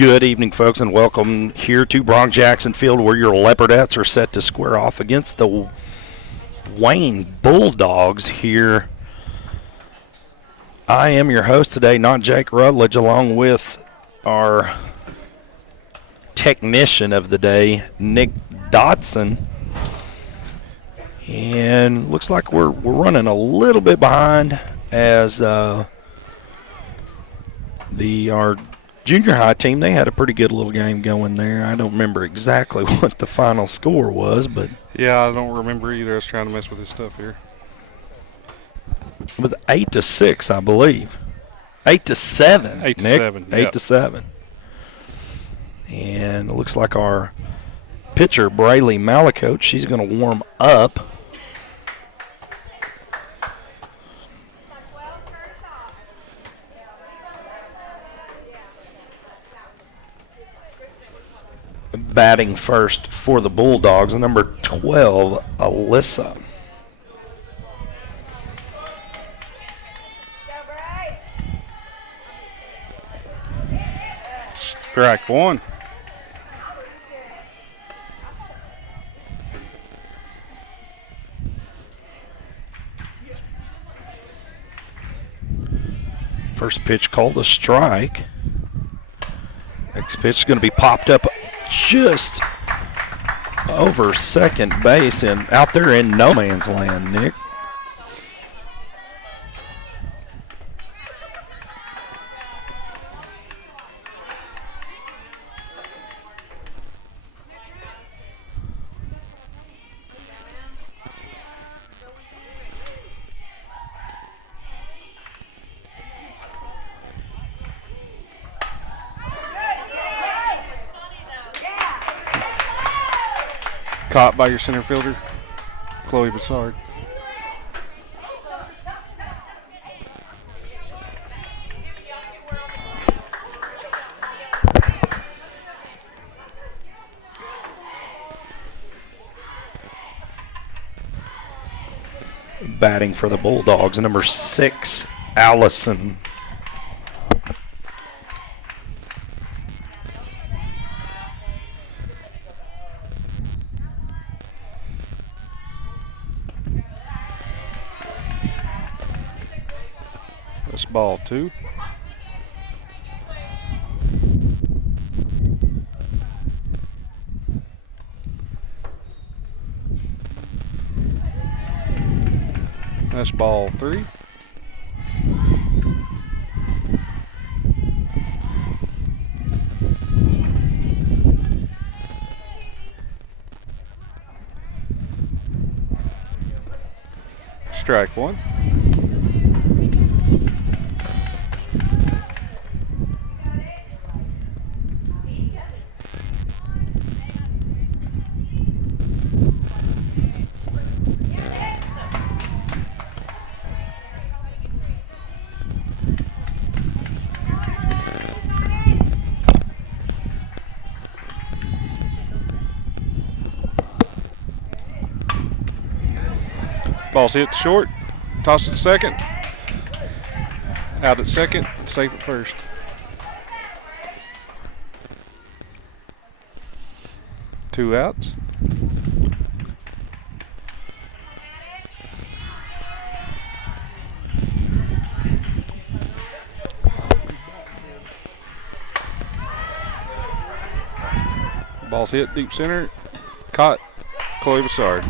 Good evening, folks, and welcome here to Bronx Jackson Field, where your Leopardettes are set to square off against the Wayne Bulldogs here. I am your host today, not Jake Rutledge, along with our technician of the day, Nick Dotson. And looks like we're running a little bit behind as our junior high team, they had a pretty good little game going there. I don't remember exactly what the final score was, but yeah, I don't remember either. I was trying to mess with this stuff here. It was 8-6, I believe. 8-7. 8-7. 8-7. And it looks like our pitcher, Braylee Malakote, she's going to warm up. Batting first for the Bulldogs, number 12, Alyssa. Strike one. First pitch called a strike. Next pitch is going to be popped up just over second base and out there in no man's land, Nick. Caught by your center fielder, Chloe Broussard. Batting for the Bulldogs, number 6, Allison. That's ball 2. That's ball 3. Strike 1. Ball's hit short. Toss it to second. Out at second. Safe at first. Two outs. Ball's hit deep center. Caught. Chloe Broussard.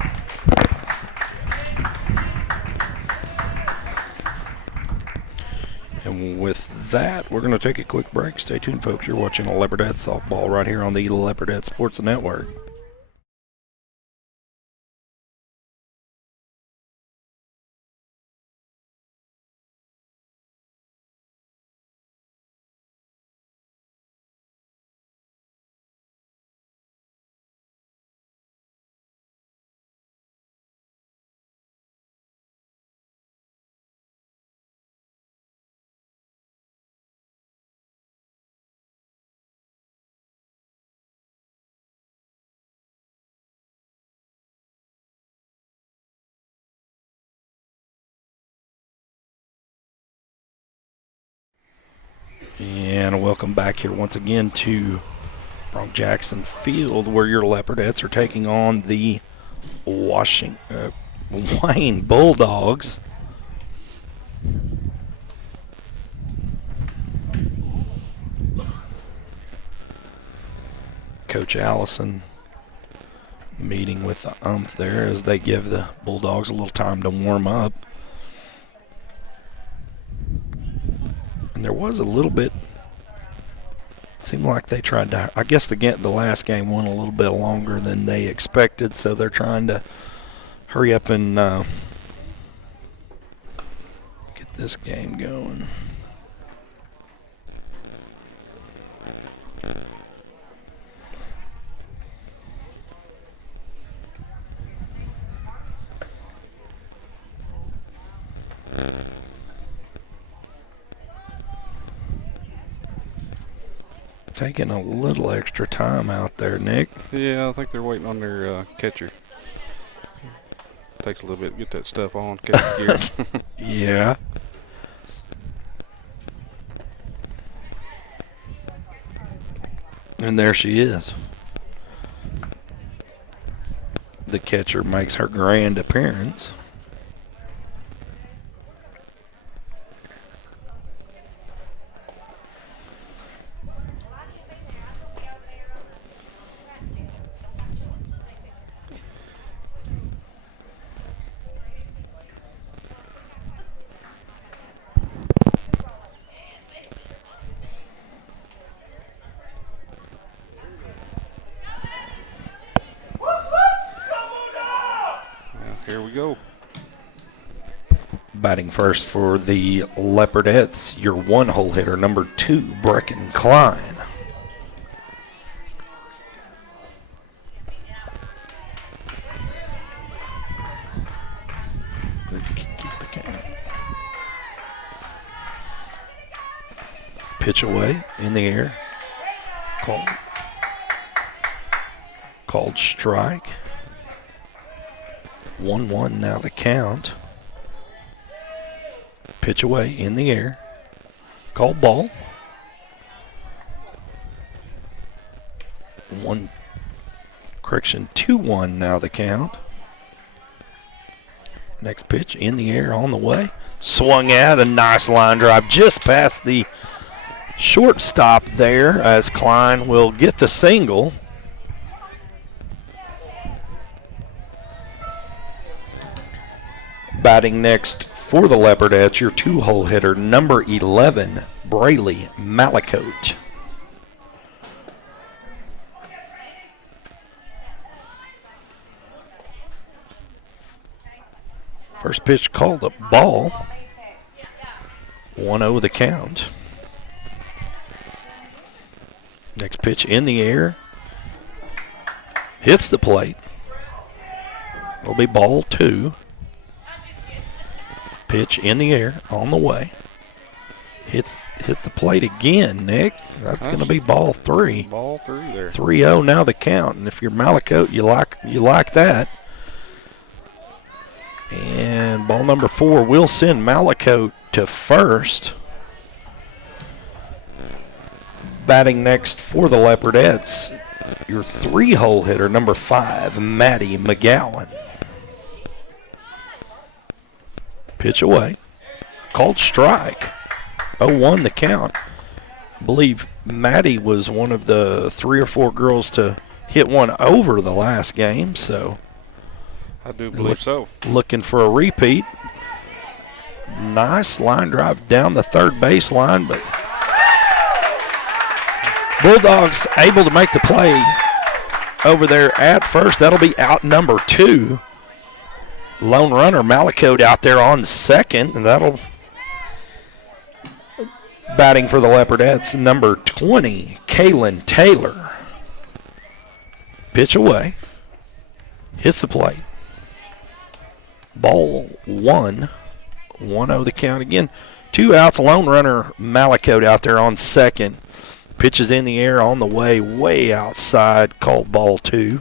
And with that, we're going to take a quick break. Stay tuned, folks. You're watching Leopardette softball right here on the Leopardette Sports Network. And welcome back here once again to Bronx Jackson Field, where your Leopardettes are taking on the Wayne Bulldogs. Coach Allison meeting with the ump there as they give the Bulldogs a little time to warm up. And there was a little bit, seemed like they tried to, I guess the last game went a little bit longer than they expected, so they're trying to hurry up and get this game going. Taking a little extra time out there, Nick. Yeah, I think they're waiting on their catcher. Takes a little bit to get that stuff on, catch the gears. Yeah. And there she is. The catcher makes her grand appearance. Here we go. Batting first for the Leopardettes, your one-hole hitter, number 2, Brecken Klein. Pitch away in the air. Called strike. 1-1 now the count. Pitch away in the air. Called ball. 2-1 now the count. Next pitch in the air on the way. Swung at a nice line drive just past the shortstop there as Klein will get the single. Batting next for the Leopardettes, your two-hole hitter, number 11, Braylee Malacote. First pitch called a ball. 1-0 the count. Next pitch in the air. Hits the plate. It'll be ball 2. Pitch in the air on the way. Hits the plate again, Nick. That's going to be ball 3. Ball 3 there. 3-0 now the count. And if you're Malacote, you like that. And ball number 4 will send Malacote to first. Batting next for the Leopardettes, your 3-hole hitter, number 5, Maddie McGowan. Pitch away. Called strike. 0-1 the count. I believe Maddie was one of the 3 or 4 girls to hit one over the last game, so I do believe so. Looking for a repeat. Nice line drive down the third baseline, but Bulldogs able to make the play over there at first. That'll be out number 2. Lone runner Malacote out there on second, and that'll batting for the Leopardettes, number 20, Kaylin Taylor. Pitch away. Hits the plate. Ball 1. 1-0 the count again. 2 outs, lone runner Malacote out there on second. Pitches in the air on the way outside, called ball 2.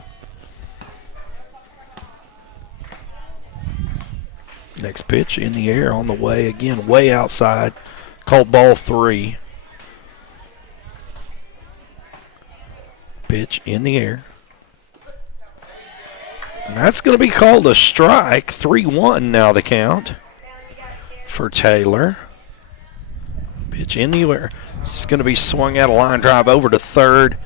Next pitch in the air on the way, again way outside, called ball 3. pitch in the air. And that's going to be called a strike. 3-1 now the count for Taylor. Pitch in the air. It's going to be swung out, a line drive over to third.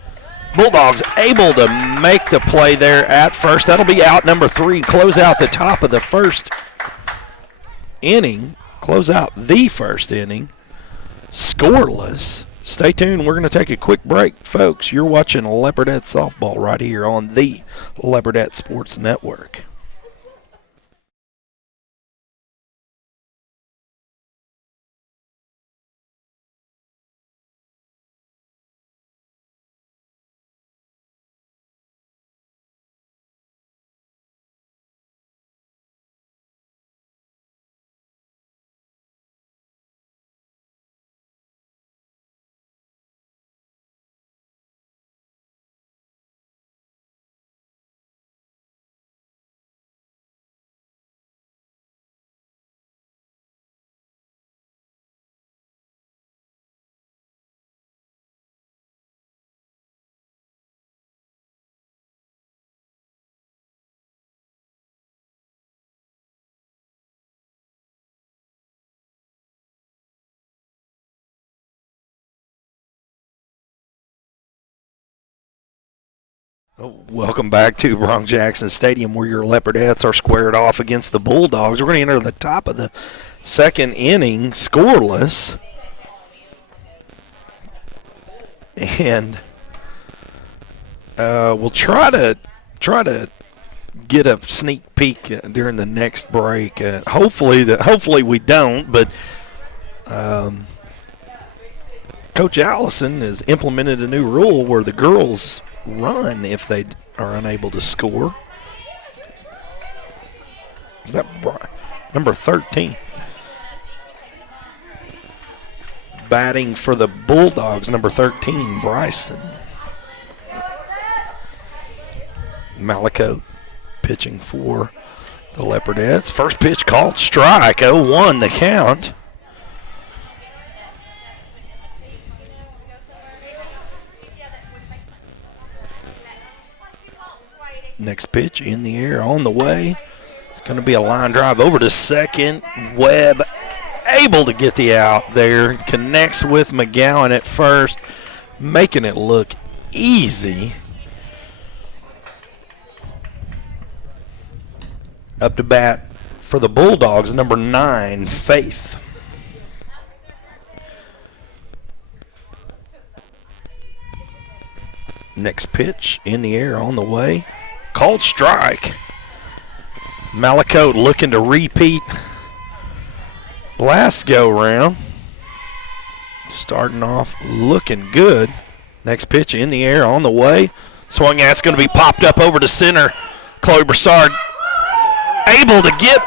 Bulldogs able to make the play there at first. That'll be out number 3. Close out the top of the first inning. Close out the first inning. Scoreless. Stay tuned. We're going to take a quick break, folks. You're watching Leopardette softball right here on the Leopardette Sports Network. Welcome back to Bronx Jackson Stadium, where your Leopardettes are squared off against the Bulldogs. We're going to enter the top of the second inning scoreless. And we'll try to get a sneak peek during the next break. Hopefully we don't, but Coach Allison has implemented a new rule where the girls run if they are unable to score. Is that number 13? Batting for the Bulldogs, number 13, Bryson. Malicote pitching for the Leopardettes. First pitch called strike, 0-1 the count. Next pitch in the air, on the way. It's going to be a line drive over to second. Webb able to get the out there. Connects with McGowan at first, making it look easy. Up to bat for the Bulldogs, number 9, Faith. Next pitch in the air, on the way. Called strike. Malicote looking to repeat last go round. Starting off looking good. Next pitch in the air, on the way. Swung at, it's going to be popped up over to center. Chloe Broussard able to get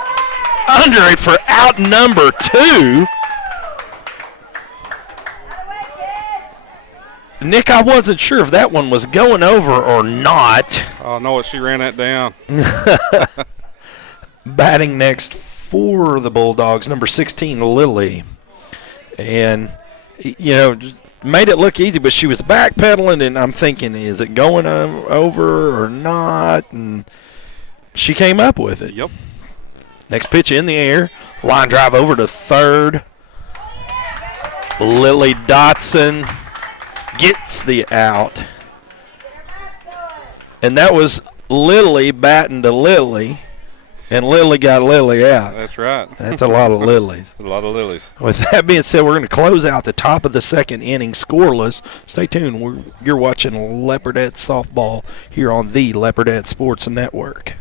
under it for out number 2. Nick, I wasn't sure if that one was going over or not. Oh, no, she ran that down. Batting next for the Bulldogs, number 16, Lily. And, made it look easy, but she was backpedaling, and I'm thinking, is it going over or not? And she came up with it. Yep. Next pitch in the air. Line drive over to third. Lily Dotson gets the out. And that was Lily batting to Lily, and Lily got Lily out. That's right. That's a lot of Lilies. A lot of Lilies. With that being said, we're going to close out the top of the second inning scoreless. Stay tuned. You're watching Leopardette softball here on the Leopardette Sports Network.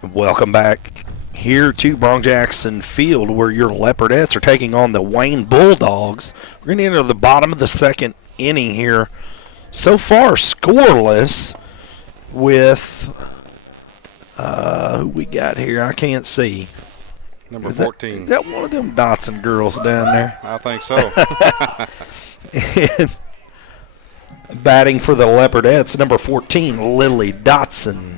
Welcome back here to Bronx Jackson Field, where your Leopardettes are taking on the Wayne Bulldogs. We're going to enter the bottom of the second inning here. So far, scoreless with who we got here? I can't see. Number 14. Is that one of them Dotson girls down there? I think so. And batting for the Leopardettes, number 14, Lily Dotson.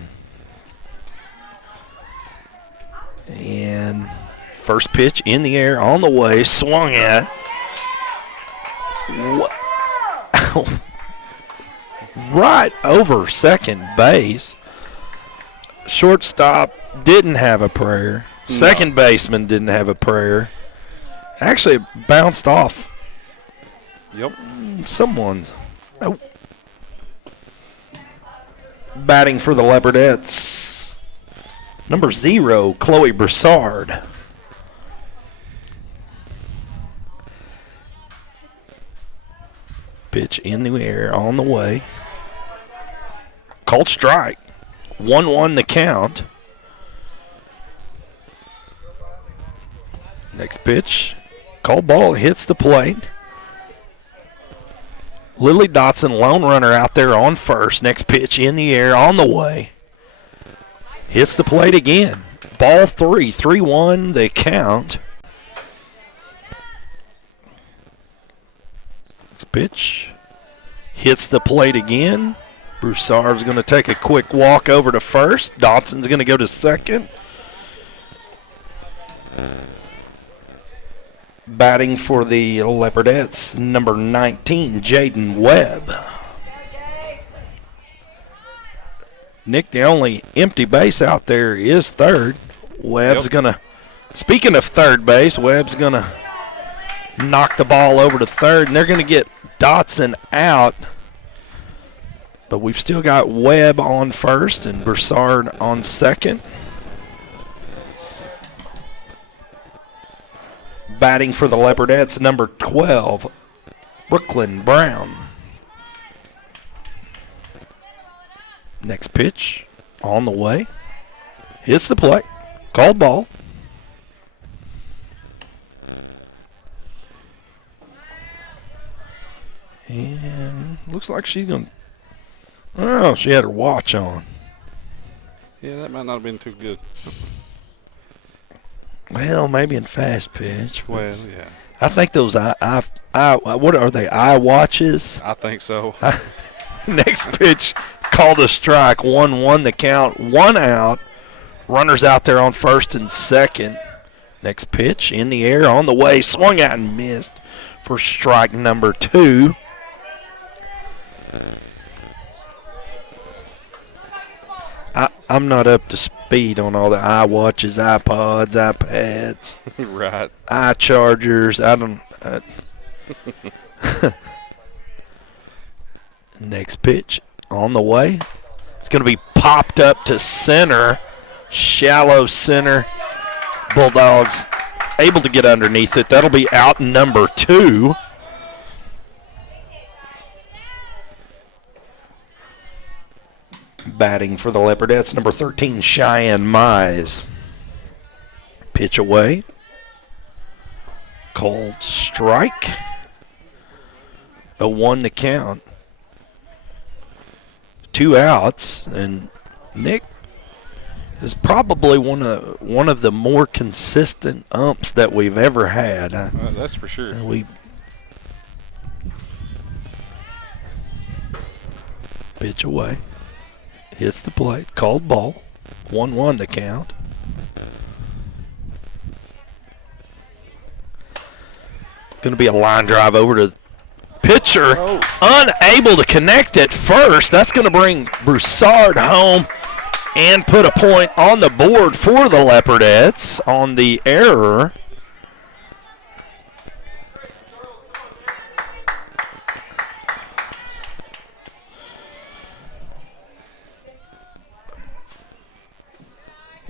And first pitch in the air, on the way, swung at. Right over second base. Shortstop didn't have a prayer. No. Second baseman didn't have a prayer. Actually, it bounced off. Yep. Someone's. Oh. Batting for the Leopardettes, number 0, Chloe Broussard. Pitch in the air, on the way. Called strike. 1-1 the count. Next pitch. Called ball, hits the plate. Lily Dotson, lone runner out there on first. Next pitch in the air, on the way. Hits the plate again. Ball 3, 3-1 the count. Next pitch. Hits the plate again. Broussard's going to take a quick walk over to first. Dotson's going to go to second. Batting for the Leopardettes, number 19, Jaden Webb. Nick, the only empty base out there is third. Webb's going to, speaking of third base, Webb's going to knock the ball over to third, and they're going to get Dotson out. But we've still got Webb on first and Broussard on second. Batting for the Leopardettes, number 12, Brooklyn Brown. Next pitch, on the way. Hits the plate. Called ball. And looks like she's going to. Oh, she had her watch on. Yeah, that might not have been too good. Well, maybe in fast pitch. Well, yeah. I think those what are they, eye watches? I think so. Next pitch, called a strike. 1-1 the count, 1 out. Runners out there on first and second. Next pitch, in the air, on the way, swung out and missed for strike number 2. I'm not up to speed on all the iWatches, iPods, iPads, Right. iChargers. I don't. Next pitch on the way. It's going to be popped up to center, shallow center. Bulldogs able to get underneath it. That'll be out number 2. Batting for the Leopardettes, number 13, Cheyenne Mize. Pitch away. Called strike. A 1 to count. 2 outs, and Nick is probably one of the more consistent umps that we've ever had. That's for sure. Pitch away. Hits the plate. Called ball. 1-1 to count. Going to be a line drive over to pitcher. Unable to connect at first. That's going to bring Broussard home and put a point on the board for the Leopardettes on the error.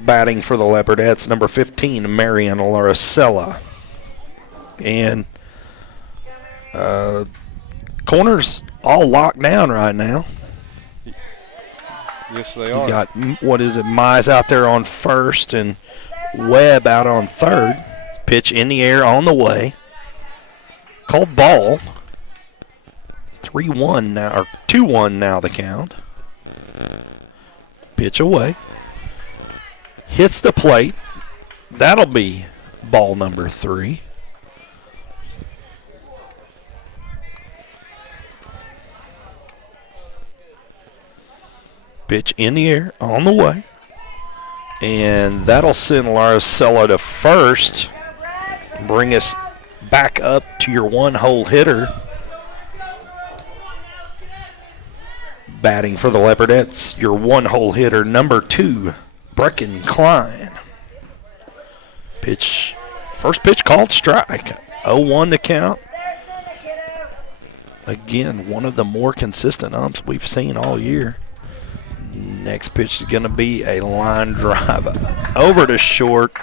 Batting for the Leopardettes, number 15, Marian Laricella. And corners all locked down right now. Yes, they You've are. got, Mize out there on first and Webb out on third. Pitch in the air on the way. Called ball. 3-1 now, or 2-1 now the count. Pitch away. Hits the plate. That'll be ball number 3. Pitch in the air on the way. And that'll send Laricella to first. Bring us back up to your one-hole hitter. Batting for the Leopardettes, your one-hole hitter, number 2, Brecken Klein. First pitch called strike. 0-1 the count. Again, one of the more consistent umps we've seen all year. Next pitch is going to be a line drive over to short.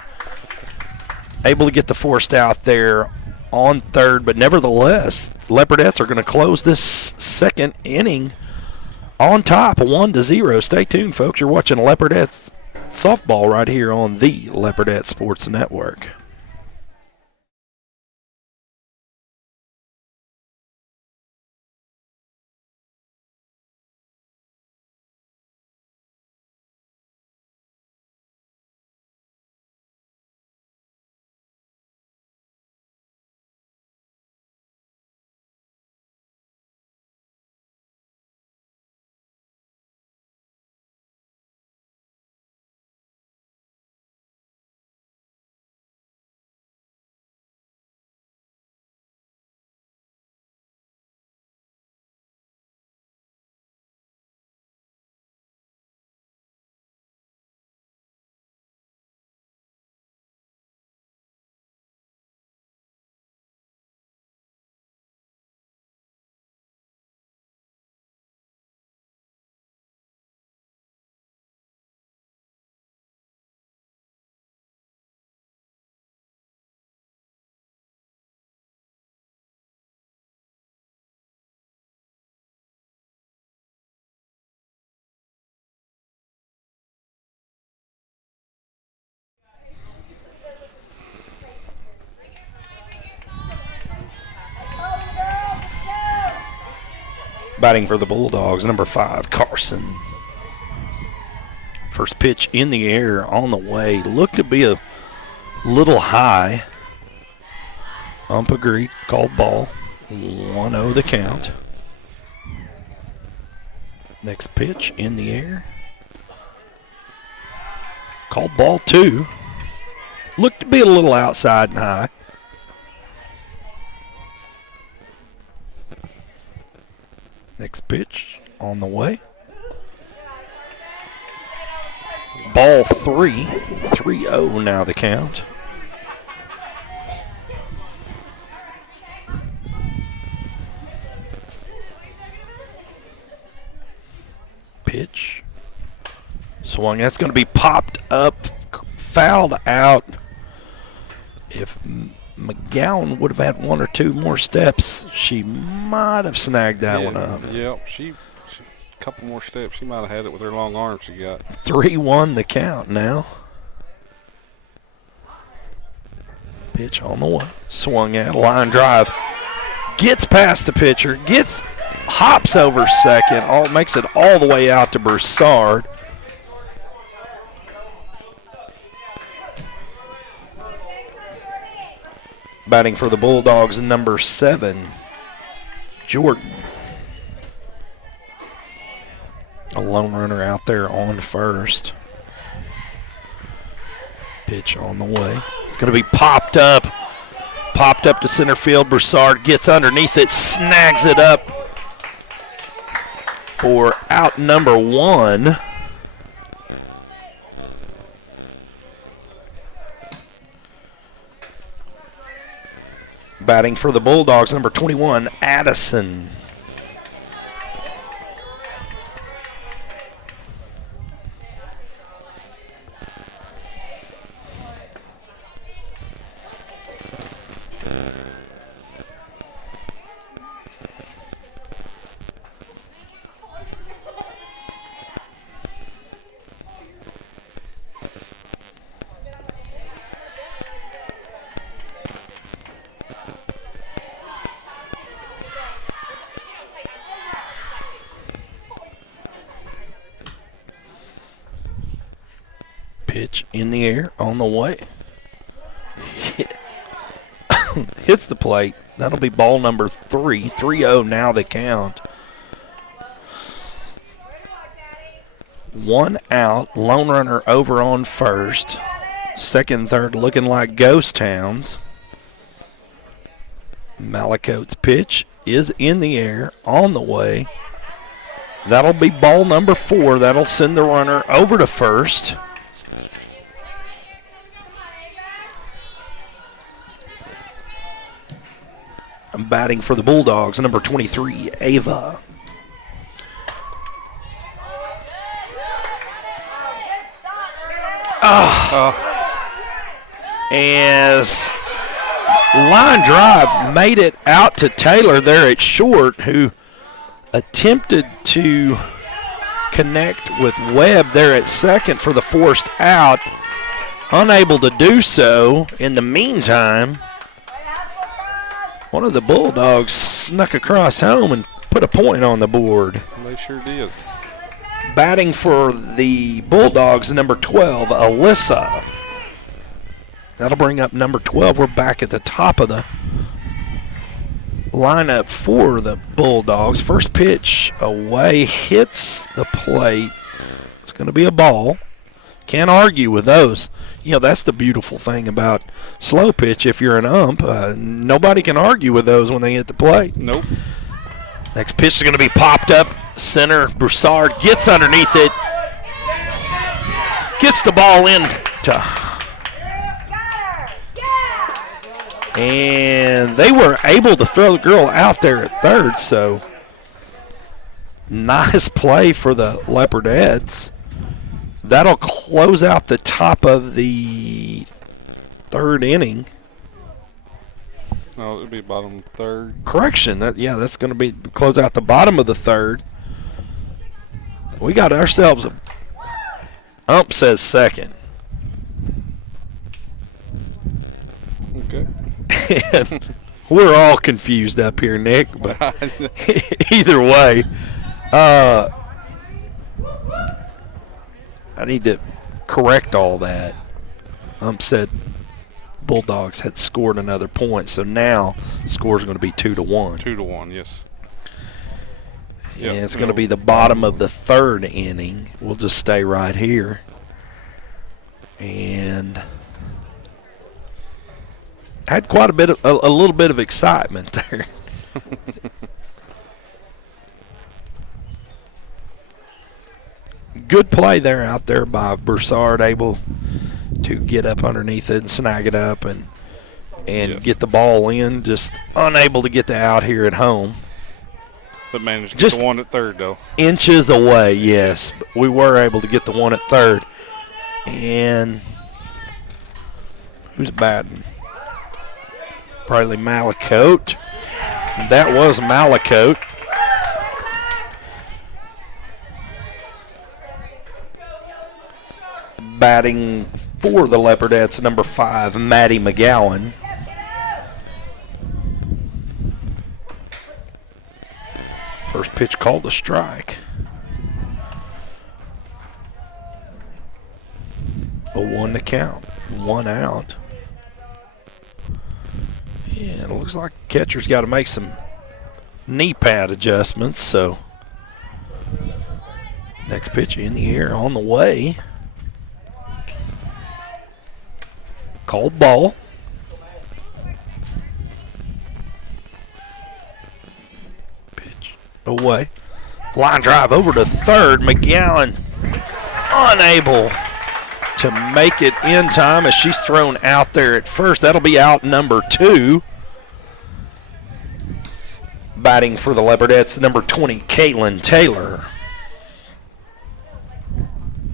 Able to get the forced out there on third, but nevertheless, Leopardettes are going to close this second inning on top, 1-0. Stay tuned, folks. You're watching Leopardettes softball right here on the Leopardette Sports Network. Batting for the Bulldogs, number 5, Carson. First pitch in the air on the way. Looked to be a little high. Ump agreed. Called ball. 1-0 the count. Next pitch in the air. Called ball 2. Looked to be a little outside and high. Next pitch on the way. Ball 3. 3-0 now the count. Pitch. Swung. That's going to be popped up, fouled out. If McGowan would have had 1 or 2 more steps, she might have snagged that one up. Yep, she a couple more steps. She might have had it with her long arms she got. 3-1 the count now. Pitch on the way. Swung at, line drive. Gets past the pitcher. Hops over second. Makes it all the way out to Broussard. Batting for the Bulldogs, number 7, Jordan. A lone runner out there on first. Pitch on the way. It's going to be popped up. Popped up to center field. Broussard gets underneath it, snags it up for out number 1. Batting for the Bulldogs, number 21, Addison. pitch in the air on the way. Hits the plate. That'll be ball number 3. 3-0 now the count. 1 out. Lone runner over on first. Second, third looking like ghost towns. Malakote's pitch is in the air on the way. That'll be ball number 4. That'll send the runner over to first. Batting for the Bulldogs, number 23, Ava. As line drive made it out to Taylor there at short, who attempted to connect with Webb there at second for the forced out. Unable to do so. In the meantime, one of the Bulldogs snuck across home and put a point on the board. They sure did. Batting for the Bulldogs, number 12, Alyssa. That'll bring up number 12. We're back at the top of the lineup for the Bulldogs. First pitch away, hits the plate. It's going to be a ball. Can't argue with those. You know, that's the beautiful thing about slow pitch. If you're an ump, nobody can argue with those when they hit the plate. Nope. Next pitch is going to be popped up center. Broussard gets underneath it. Gets the ball in to. And they were able to throw the girl out there at third, so nice play for the Leopardettes. That'll close out the top of the third inning. No, it'll be bottom third. Correction. That's going to be close out the bottom of the third. We got ourselves a ump says second. Okay. And we're all confused up here, Nick. But either way, I need to correct all that. Said Bulldogs had scored another point, so now the score is going to be 2-1. 2-1, yes. And it's going to be the bottom of the third inning. We'll just stay right here. And had quite a little bit of excitement there. Good play there out there by Broussard, able to get up underneath it and snag it up and Yes. get the ball in. Just unable to get the out here at home. But managed to Just get the one at third, though. Inches away, yes. We were able to get the one at third. And who's batting? Probably Malakote. That was Malakote. Batting for the Leopardettes, number 5, Maddie McGowan. First pitch called a strike. A 1 to count. 1 out. Yeah, it looks like the catcher's got to make some knee pad adjustments, so next pitch in the air on the way. Called ball. Pitch away. Line drive over to third. McGowan unable to make it in time as she's thrown out there at first. That'll be out number 2. Batting for the Leopardettes, number 20, Caitlin Taylor.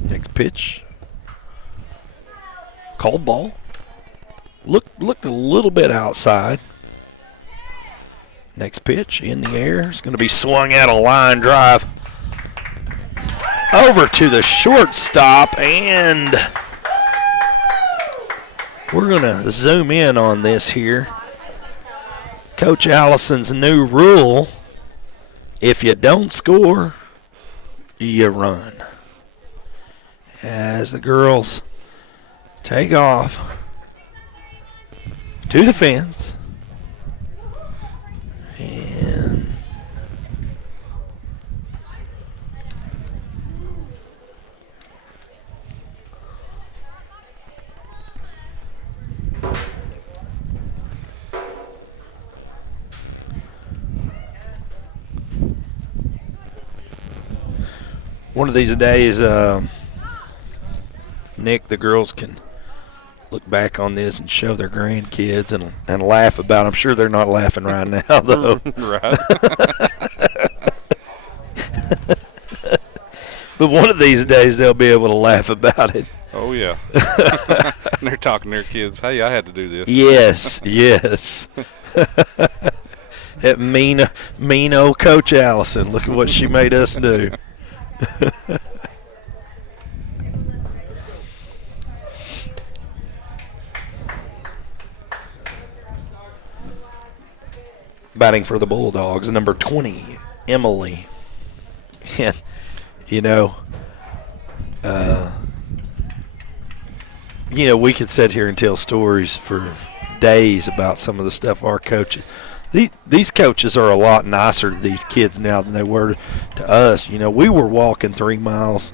Next pitch. Called ball. Looked a little bit outside. Next pitch in the air. It's going to be swung out a line drive over to the shortstop, and we're going to zoom in on this here. Coach Allison's new rule: if you don't score, you run. As the girls Take off. To the fence. And one of these days, Nick, the girls can look back on this and show their grandkids and laugh about it. I'm sure they're not laughing right now, though. Right. But one of these days they'll be able to laugh about it. Oh, yeah. And they're talking to their kids, hey, I had to do this. Yes, yes. That mean old Coach Allison. Look at what she made us do. Batting for the Bulldogs, number 20, Emily. And, we could sit here and tell stories for days about some of the stuff our coaches. These coaches are a lot nicer to these kids now than they were to us. We were walking 3 miles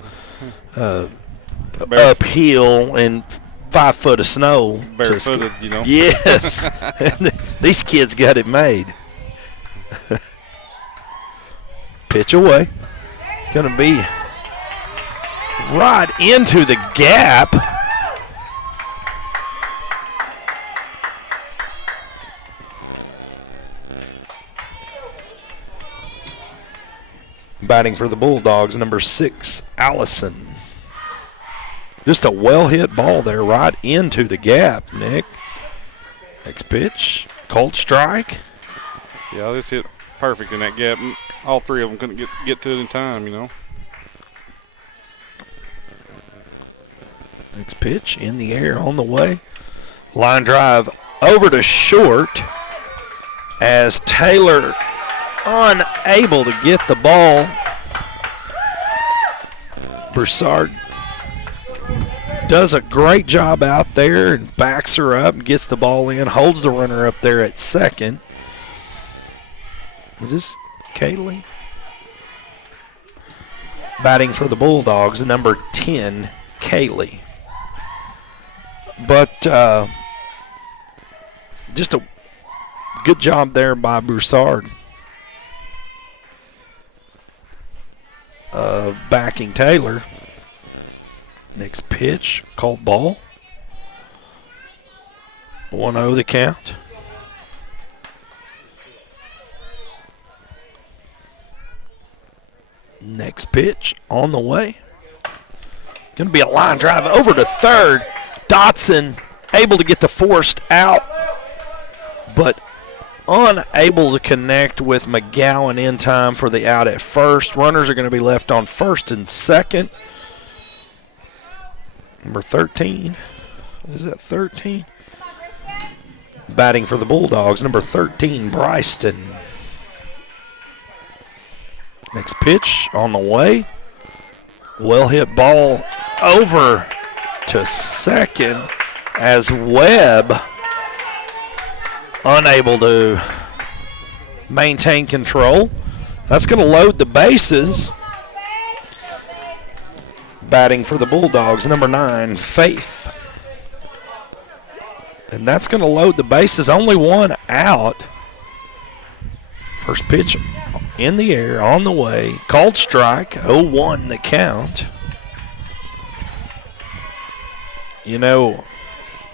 uphill in 5 foot of snow. Barefooted, Yes. And these kids got it made. Pitch away. It's going to be right into the gap. Batting for the Bulldogs, number 6, Allison. Just a well-hit ball there right into the gap, Nick. Next pitch, cold strike. Yeah, this hit perfect in that gap. All 3 of them couldn't get to it in time, Next pitch in the air on the way. Line drive over to short as Taylor unable to get the ball. Broussard does a great job out there and backs her up and gets the ball in, holds the runner up there at second. Is this Kaylee? Batting for the Bulldogs, number 10, Kaylee. But just a good job there by Broussard of backing Taylor. Next pitch, called ball. 1-0 the count. Next pitch on the way. Going to be a line drive over to third. Dotson able to get the forced out, but unable to connect with McGowan in time for the out at first. Runners are going to be left on first and second. Number 13. Is that 13? Batting for the Bulldogs, number 13, Bryston. Next pitch on the way. Well-hit ball over to second as Webb unable to maintain control. That's going to load the bases. Batting for the Bulldogs, number 9, Faith. And that's going to load the bases. Only one out. First pitch in the air, on the way. Called strike, 0-1 the count.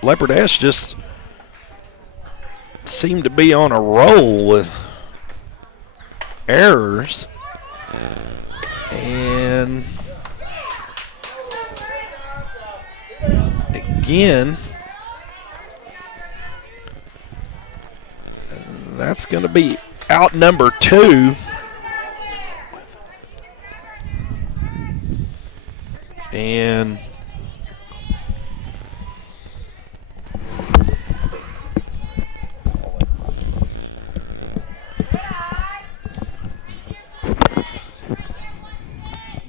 Leopardettes just seem to be on a roll with errors. And again, that's going to be out number 2. And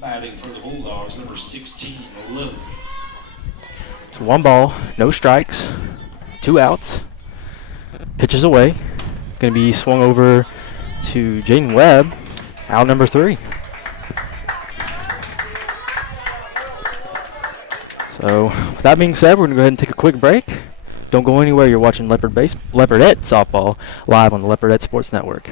batting for the Bulldogs, number 16, Lily. So 1 ball, no strikes, 2 outs. Pitches away. Going to be swung over to Jaden Webb, out number 3. So with that being said, we're going to go ahead and take a quick break. Don't go anywhere. You're watching Leopardette softball live on the Leopardette Sports Network.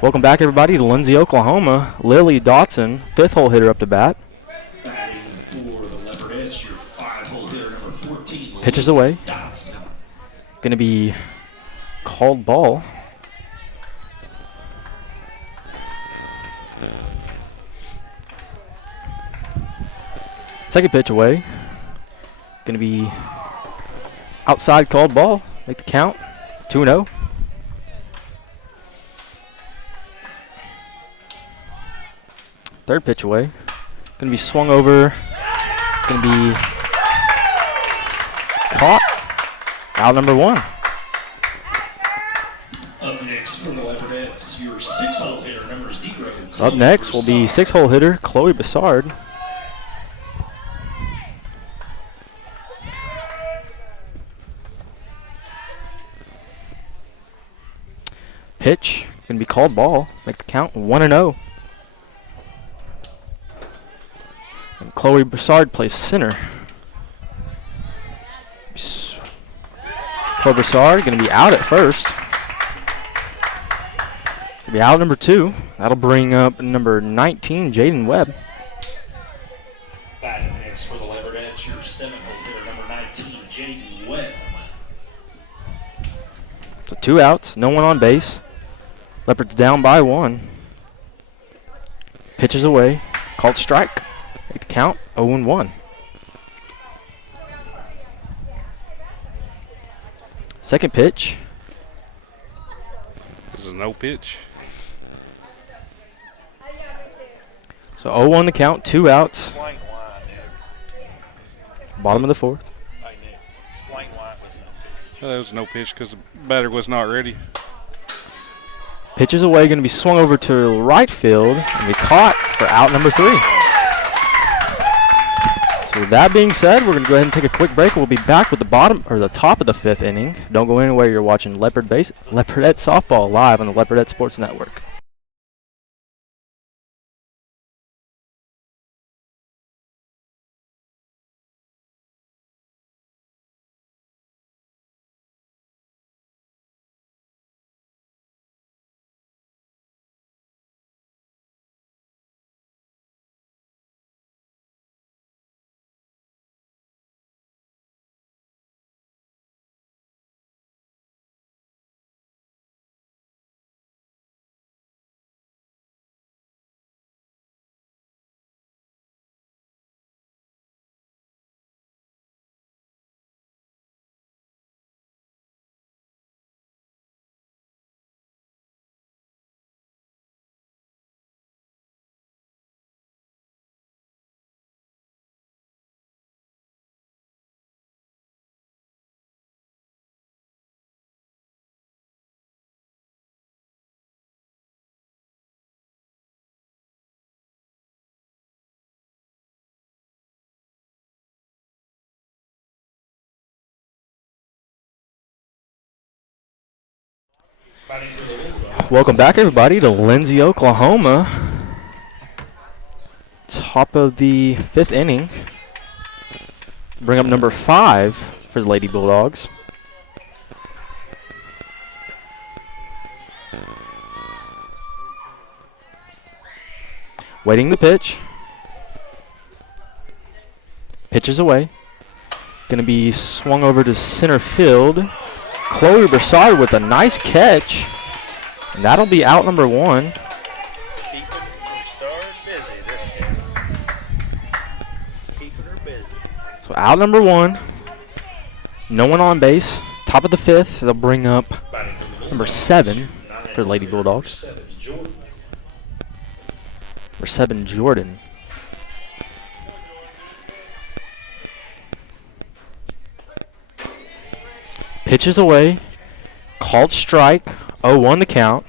Welcome back, everybody, to Lindsay, Oklahoma. Lily Dotson, 5th hole hitter up to bat. Batting for the Leopardettes, your 5-hole hitter, number 14. Pitches away. Dotson. Going to be called ball. Second pitch away. Going to be outside, called ball. Make the count. 2-0. Third pitch away. Going to be swung over. Going to be caught. Out number 1. Up next for the Leopardettes, your 6-hole hitter, number 0. Up next will be 6-hole hitter Chloe Bassard. Pitch. Going to be called ball. Make the count. 1-0. And Chloe Bassard plays center. Chloe Bassard going to be out at first. Be out number 2. That'll bring up number 19, Jaden Webb. Batting next for the Leopardettes, your 7-hole hitter, number 19, Jaden Webb. So 2 outs, no one on base. Leopards down by 1. Pitches away, called strike. Make the count, 0-1. Second pitch. This is no pitch. So 0-1 the count, 2 outs. Explain why, Nick. Bottom of the 4th. Hey, Nick, explain why it was no pitch. That was no pitch because the batter was not ready. Pitches away, going to be swung over to right field and be caught for out number 3. So with that being said, we're going to go ahead and take a quick break. We'll be back with the top of the 5th inning. Don't go anywhere. You're watching Leopardette softball live on the Leopardette Sports Network. Welcome back, everybody, to Lindsay, Oklahoma. Top of the 5th inning. Bring up number 5 for the Lady Bulldogs. Waiting the pitch. Pitches away. Going to be swung over to center field. Chloe Broussard with a nice catch. And that'll be out number 1. Keeping Broussard busy this game. Keeping her busy. So out number 1. No one on base. Top of the 5th. They'll bring up number 7 for the Lady Bulldogs. Number 7, Jordan. Pitches away. Called strike. 0-1 the count.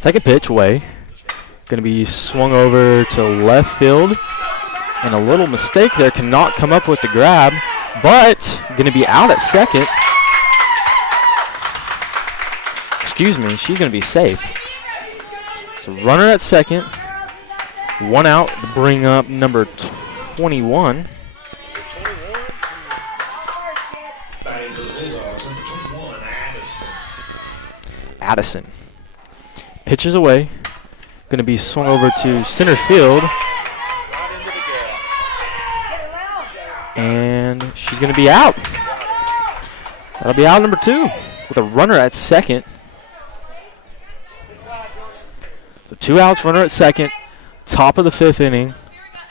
Second pitch away. Going to be swung over to left field. And a little mistake there. Cannot come up with the grab. But going to be out at second. Excuse me. She's going to be safe. So runner at second. 1 out to bring up number 21. Addison. Pitches away. Going to be swung over to center field. And she's going to be out. That'll be out number 2 with a runner at second. So 2 outs, runner at second. Top of the 5th inning.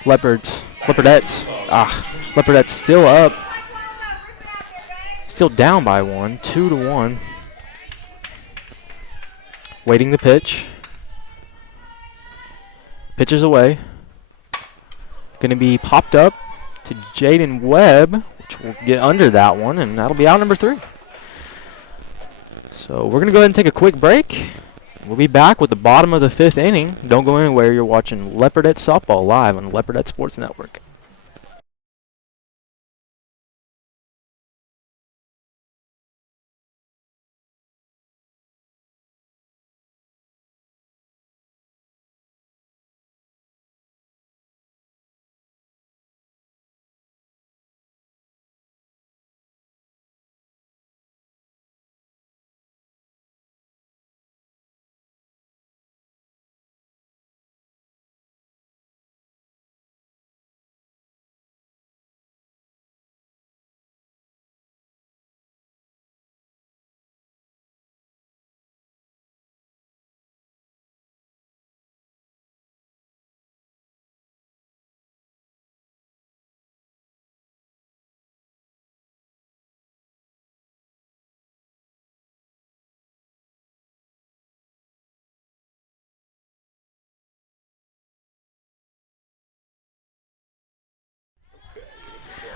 Leopardettes. Leopardettes still up. Still down by 1. 2-1. Waiting the pitch. Pitches away. Going to be popped up to Jaden Webb, which will get under that one, and that'll be out number 3. So we're going to go ahead and take a quick break. We'll be back with the bottom of the 5th inning. Don't go anywhere. You're watching Leopardette Softball live on the Leopardette Sports Network.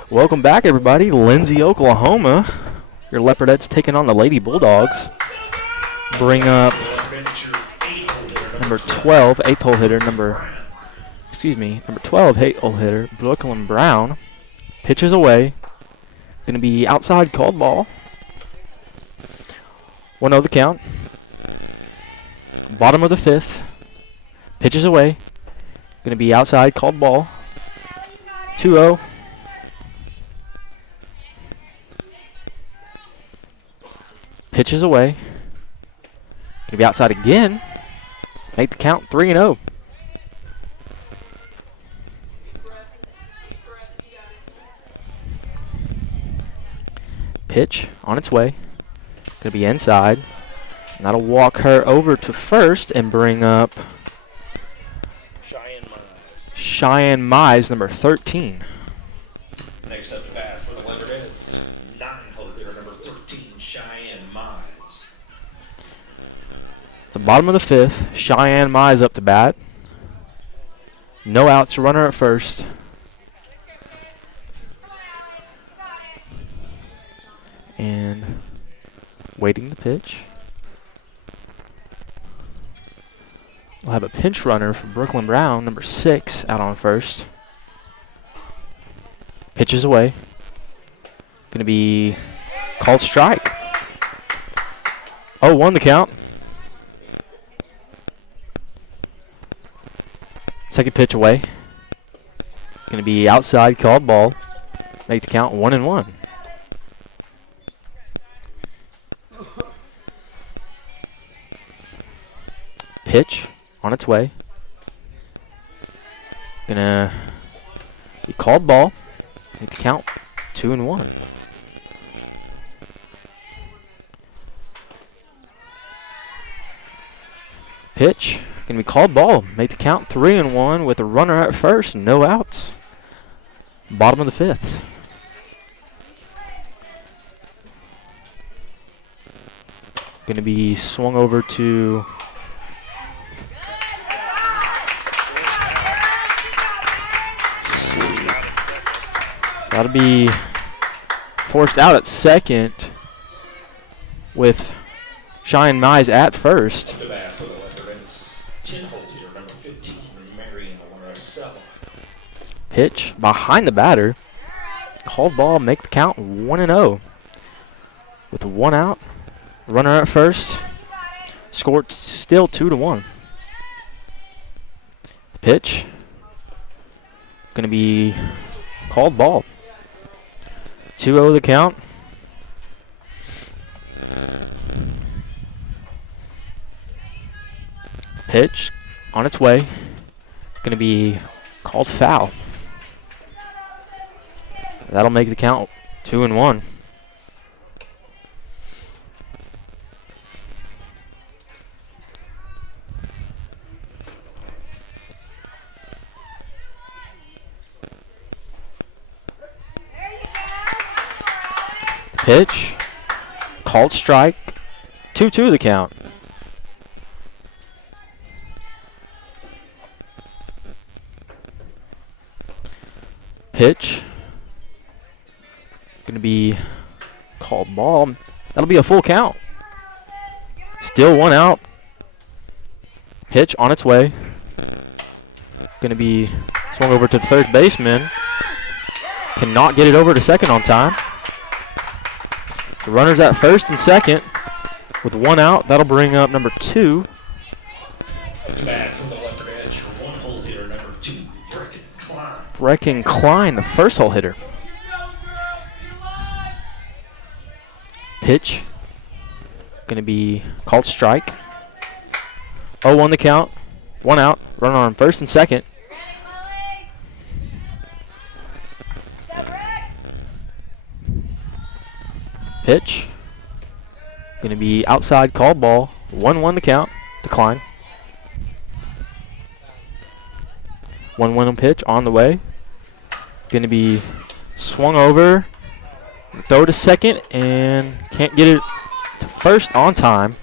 Welcome back, everybody. Lindsay, Oklahoma. Your Leopardettes taking on the Lady Bulldogs. Bring up number 12, 8th hole hitter, number 12, 8th hole hitter, Brooklyn Brown. Pitches away. Going to be outside, called ball. 1-0 the count. Bottom of the 5th. Pitches away. Going to be outside, called ball. 2-0. Pitches away. Going to be outside again. Make the count 3-0. Pitch on its way. Going to be inside. And that'll walk her over to first and bring up Cheyenne Mize, number 13. Next up to bat for the Leopardettes, 9-hole hitter, number 13, Cheyenne Mize. The bottom of the 5th, Cheyenne Mize up to bat. No outs, runner at first. And waiting the pitch. We'll have a pinch runner for Brooklyn Brown, number 6, out on first. Pitches away. Going to be called strike. 0-1 the count. Second pitch away. Going to be outside, called ball. Make the count 1-1. Pitch on its way. Gonna be called ball. Make the count 2-1. Pitch gonna be called ball. Make the count 3-1 with a runner at first, no outs. Bottom of the fifth. Gonna be swung over to that'll be forced out at second with Cheyenne Mize at first. The bat for the Leopardettes, 10-hole hitter number 15, Marion Orissa. Pitch behind the batter. Called ball, make the count 1-0. With 1 out, runner at first. Scored still 2-1. Pitch gonna be called ball. 2-0 the count. Pitch on its way. Going to be called foul. That'll make the count 2-1. Pitch called strike. 2-2 the count. Pitch gonna be called ball. That'll be a full count. Still 1 out. Pitch on its way. Gonna be swung over to the third baseman. Cannot get it over to second on time. The runner's at first and second with 1 out. That'll bring up number 2. Bat from the left edge, 1-hole hitter number 2, Brecken Klein, the first hole hitter. Pitch gonna be called strike. 0-1 the count. 1 out. Runner on first and second. Pitch gonna be outside, called ball. 1-1 the count. Decline. 1-1 pitch on the way. Gonna be swung over. Throw to second and can't get it to first on time.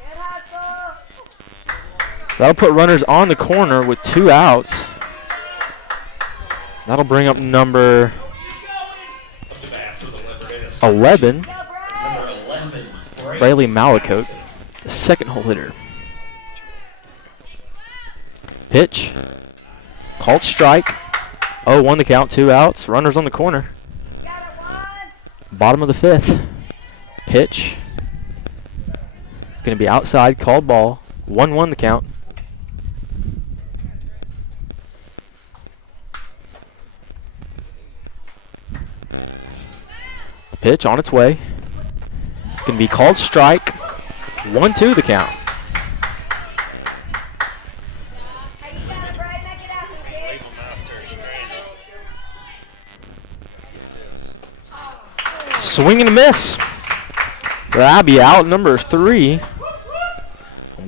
That'll put runners on the corner with 2 outs. That'll bring up number 11, Braley Malacote, the second hole hitter. Pitch called strike. 0-1 the count, 2 outs. Runners on the corner. Bottom of the fifth. Pitch gonna be outside, called ball. 1-1 the count. Pitch on its way. Gonna be called strike. 1-2 the count. Swing and a miss. So that'll be out number 3.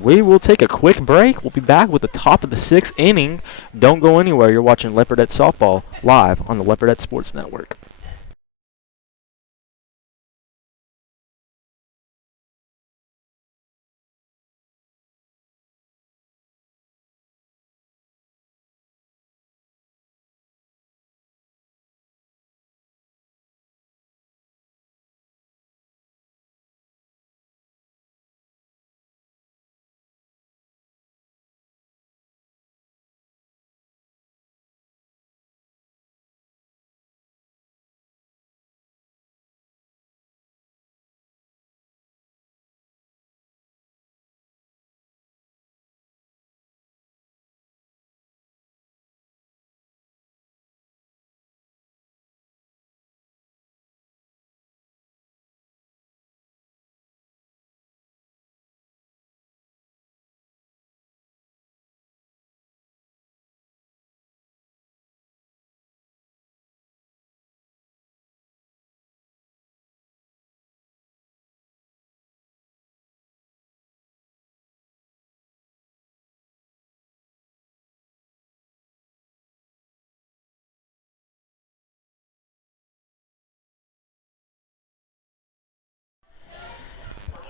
We will take a quick break. We'll be back with the top of the 6th inning. Don't go anywhere. You're watching Leopardette Softball live on the Leopardette Sports Network.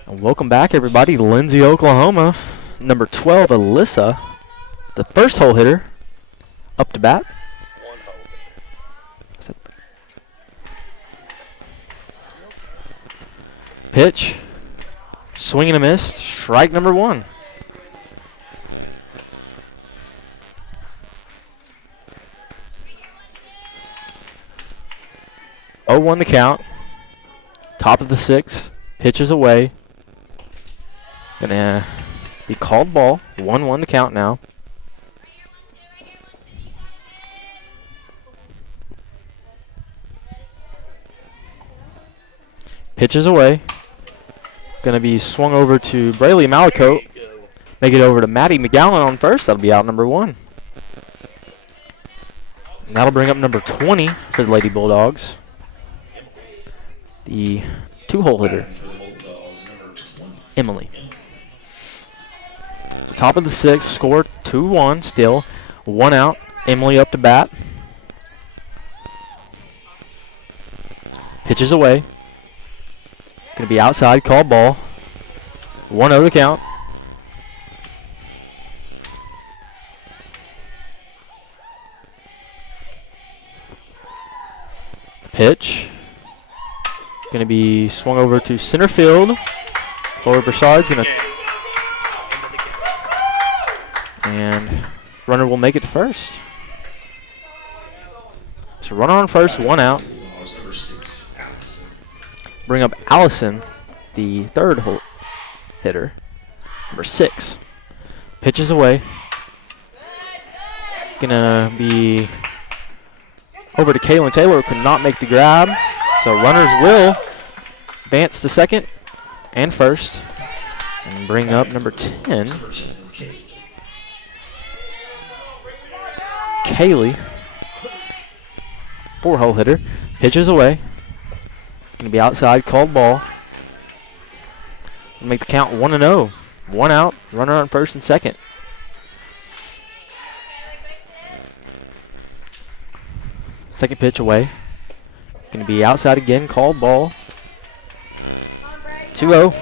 And welcome back, everybody, to Lindsay, Oklahoma. Number 12, Alyssa, the first hole hitter, up to bat. One hole. Pitch, swing and a miss, strike number 1. Oh, 1 the count. Top of the 6th, pitches away. Gonna be called ball. 1-1 the count now. Pitches away. Gonna be swung over to Brayley Malacote. Make it over to Maddie McGowan on first. That'll be out number 1. And that'll bring up number 20 for the Lady Bulldogs. The 2-hole hitter, Emily. Top of the 6th, score 2-1 still. 1 out. Emily up to bat. Pitches away. Going to be outside, call ball. 1-0 the count. Pitch. Going to be swung over to center field. Laura Broussard's going to. And runner will make it to first. So runner on first, 1 out. Bring up Allison, the 3rd hole hitter, number 6. Pitches away. Gonna be over to Kaylin Taylor, could not make the grab. So runners will advance to second and first and bring up number 10, Kaylee, 4-hole hitter. Pitches away. Going to be outside, called ball. Make the count 1-0. 1 out, runner on first and second. Second pitch away. Going to be outside again, called ball. 2-0.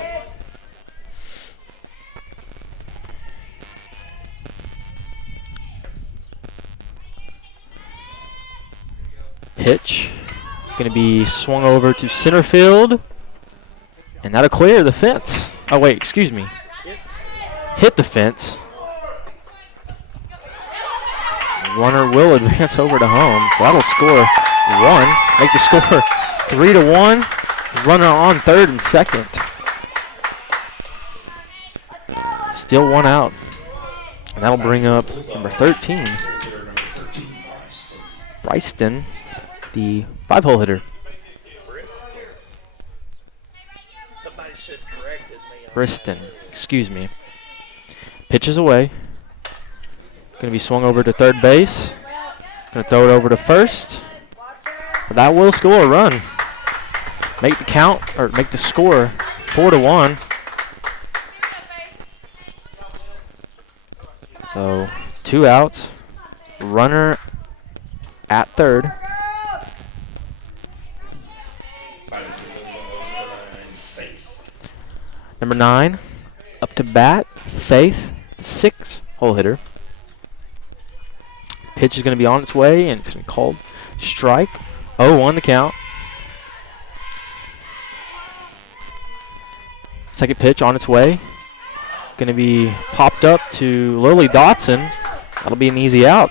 Pitch. Going to be swung over to center field. And that'll clear the fence. Oh, wait, excuse me. Hit the fence. Runner will advance over to home. So that'll score 1. Make the score 3-1. Runner on third and second. Still 1 out. And that'll bring up number 13, Bryston, the 5-hole hitter. Somebody should have corrected me. Briston, excuse me. Pitches away. Going to be swung over to third base. Going to throw it over to first. But that will score a run. Make the count, or make the score 4-1. So 2 outs. Runner at third. Number 9, up to bat, Faith, the 6-hole hitter. Pitch is going to be on its way, and it's going to be called strike. 0-1 the count. Second pitch on its way. Going to be popped up to Lily Dotson. That'll be an easy out.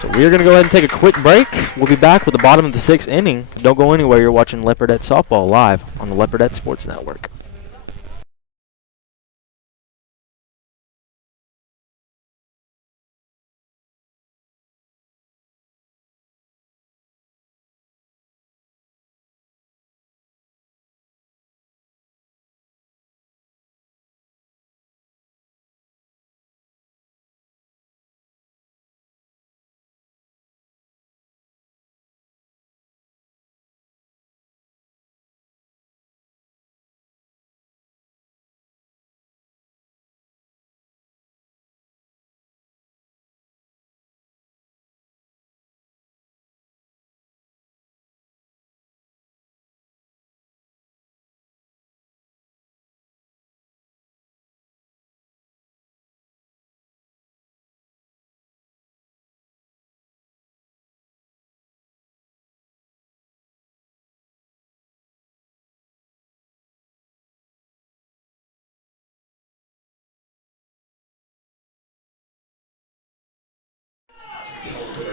So we're going to go ahead and take a quick break. We'll be back with the bottom of the 6th inning. Don't go anywhere. You're watching Leopardette Softball live on the Leopardette Sports Network.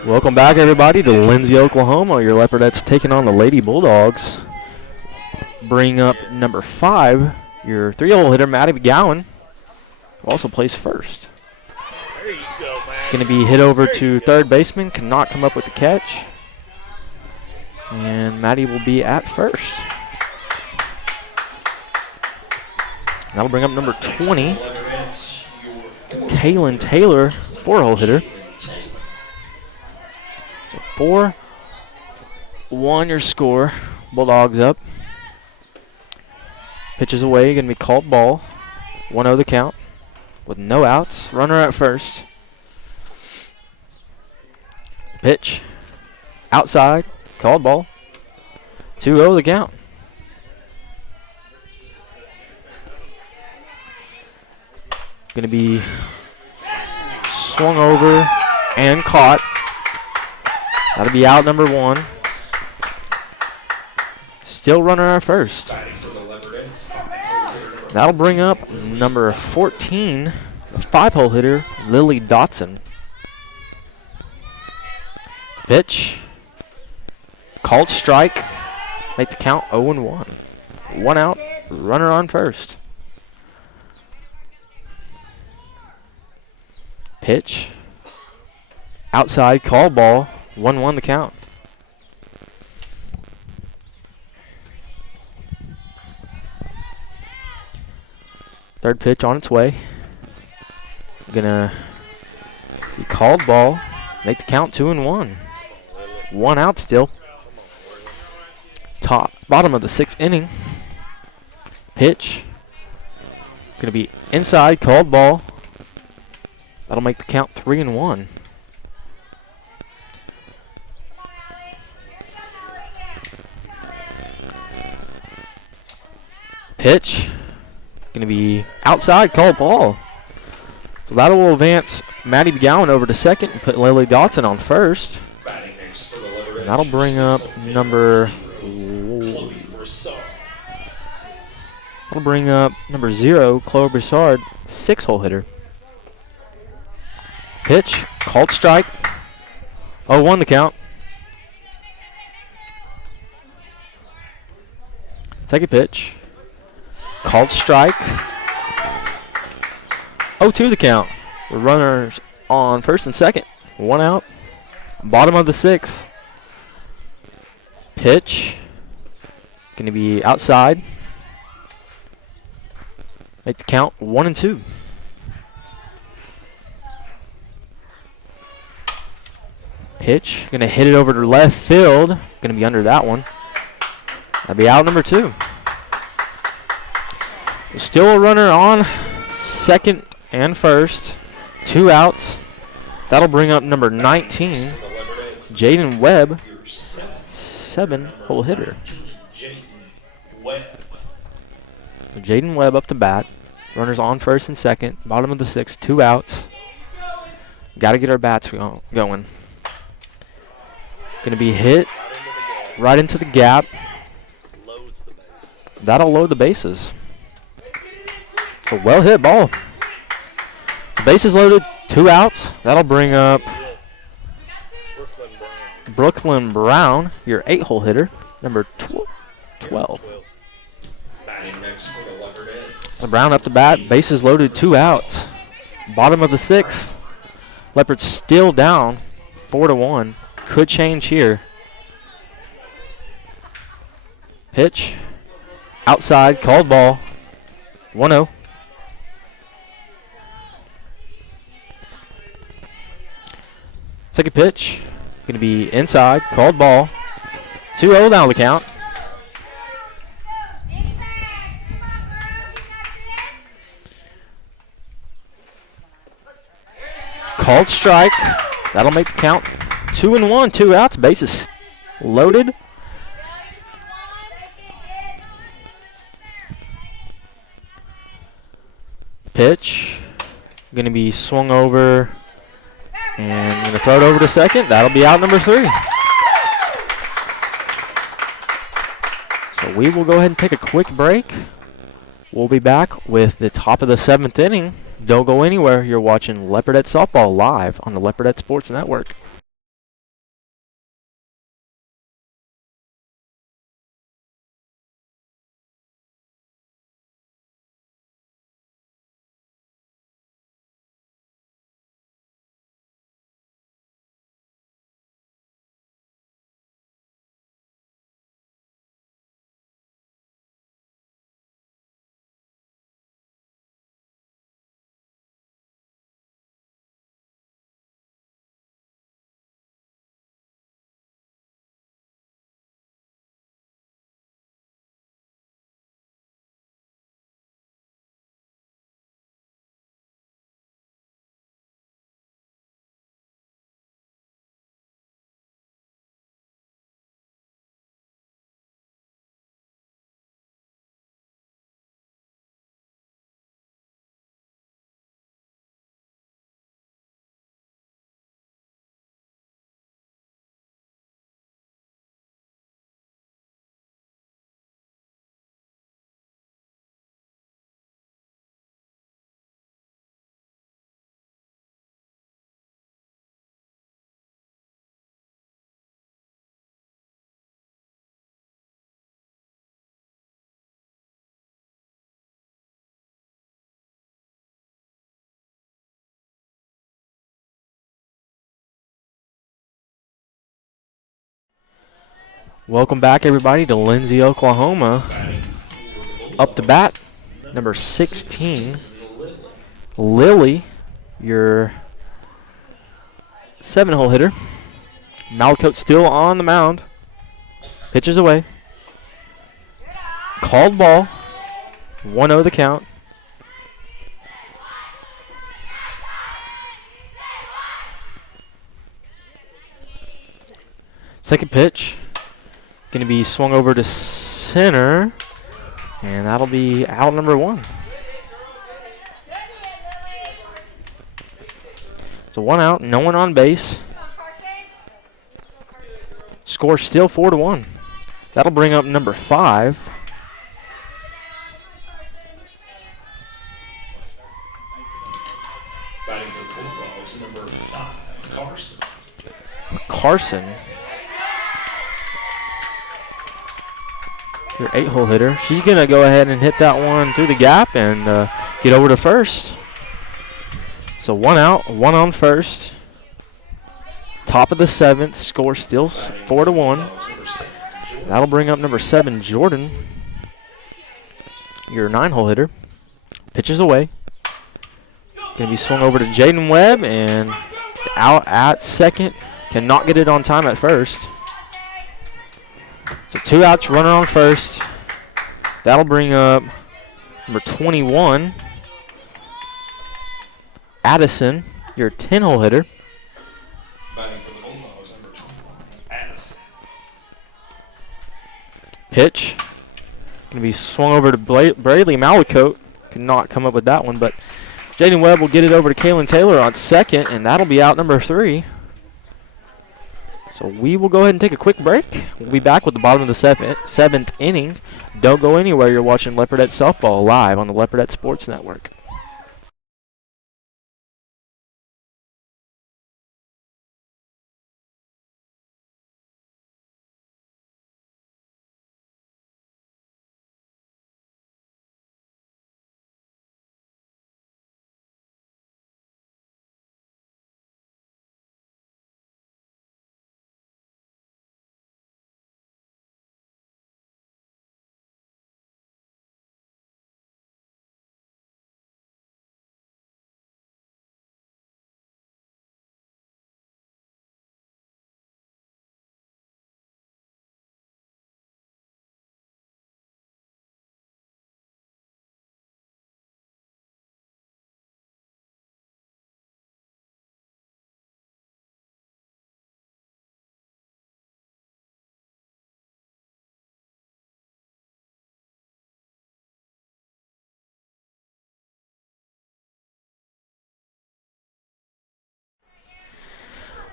Welcome back, everybody, to Lindsay, Oklahoma. Your Leopardettes taking on the Lady Bulldogs. Bring up number 5, your 3-hole hitter, Maddie McGowan, who also plays first. There you go, man. Going to be hit over to third baseman, cannot come up with the catch. And Maddie will be at first. That'll bring up number 20, Kaylin Taylor, 4-hole hitter. So 4-1 your score. Bulldogs up. Pitches away, going to be called ball. 1-0 the count with no outs. Runner at first. Pitch. Outside. Called ball. 2-0 the count. Going to be swung over and caught. That'll be out number 1. Still runner at first. That'll bring up number 14, the 5-hole hitter, Lily Dotson. Pitch. Called strike. Make the count 0-1. 1 out. Runner on first. Pitch. Outside. Call ball. 1-1 the count. Third pitch on its way. Gonna be called ball. Make the count 2-1. 1 out still. Bottom of the 6th inning. Pitch. Gonna be inside, called ball. That'll make the count 3-1. Pitch. Going to be outside, called ball. So that will advance Maddie McGowan over to second and put Lily Dotson on first. And that'll bring up number 0, Chloe Broussard, 6-hole hitter. Pitch, called strike. 0-1 the count. Second pitch. Called strike. 0-2 the count. The runners on first and second. 1 out. Bottom of the 6th. Pitch. Going to be outside. Make the count 1-2. Pitch. Going to hit it over to left field. Going to be under that one. That'll be out number 2. Still a runner on second and first. 2 outs. That'll bring up number 19, Jaden Webb, 7-hole hitter. Jaden Webb up to bat. Runners on first and second. Bottom of the 6th. 2 outs. Got to get our bats going. Going to be hit right into the gap. That'll load the bases. A well hit ball. The bases loaded, 2 outs. That'll bring up Brooklyn Brown, your 8-hole hitter, number 12. Brown up the bat, bases loaded, 2 outs. Bottom of the 6th. Leopards still down, 4-1. Could change here. Pitch. Outside, called ball. 1-0. Second pitch. Going to be inside, called ball. 2-0 down the count. Called strike. That'll make the count 2-1, 2 outs. Bases loaded. Pitch. Going to be swung over. And going to throw it over to second. That'll be out number 3. So we will go ahead and take a quick break. We'll be back with the top of the 7th inning Don't go anywhere. You're watching Leopardette Softball live on the Leopardette Sports Network. Welcome back, everybody, to Lindsay, Oklahoma. Up to bat, number 16, Lily, your 7-hole hitter. Malcoat still on the mound. Pitches away. Called ball. 1-0 the count. Second pitch. Going to be swung over to center. And that'll be out number 1. So 1 out, no one on base. Score still 4-1. That'll bring up number 5. Batting for the Bulldogs, number 5, Carson. Carson, your 8-hole hitter. She's going to go ahead and hit that one through the gap and get over to first. So 1 out, 1 on first. Top of the 7th, score still 4-1. That'll bring up number 7, Jordan, your 9-hole hitter. Pitches away. Going to be swung over to Jaden Webb and out at second. Cannot get it on time at first. So 2 outs, runner on first. That'll bring up number 21, Addison, your 10-hole hitter. Batting for the Bulldogs, number 21, Addison. Pitch. Going to be swung over to Bradley Malcoat. Could not come up with that one, but Jaden Webb will get it over to Kaylin Taylor on second, and that'll be out number 3. So we will go ahead and take a quick break. We'll be back with the bottom of the 7th inning. Don't go anywhere. You're watching Leopardette Softball live on the Leopardette Sports Network.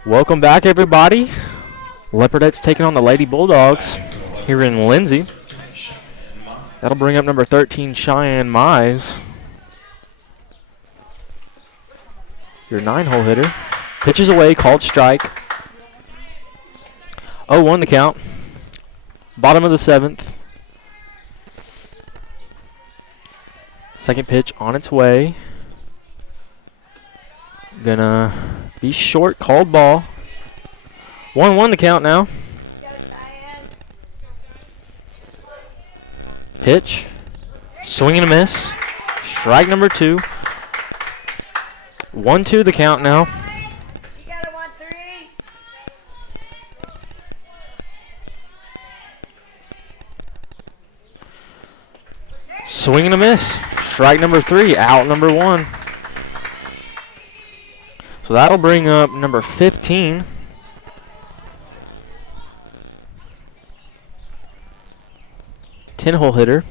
Welcome back, everybody. Leopardette's taking on the Lady Bulldogs here in Lindsay. That'll bring up number 13, Cheyenne Mize. your 9-hole hitter. Pitches away, called strike. 0-1 the count. Bottom of the 7th. Second pitch on its way. Gonna be short, called ball. 1-1 the count now. Pitch. Swing and a miss. Strike number 2. 1-2 the count now. You got a 1-3. Swing and a miss. Strike number 3. Out number 1. So that'll bring up number 15. Ten-hole hitter.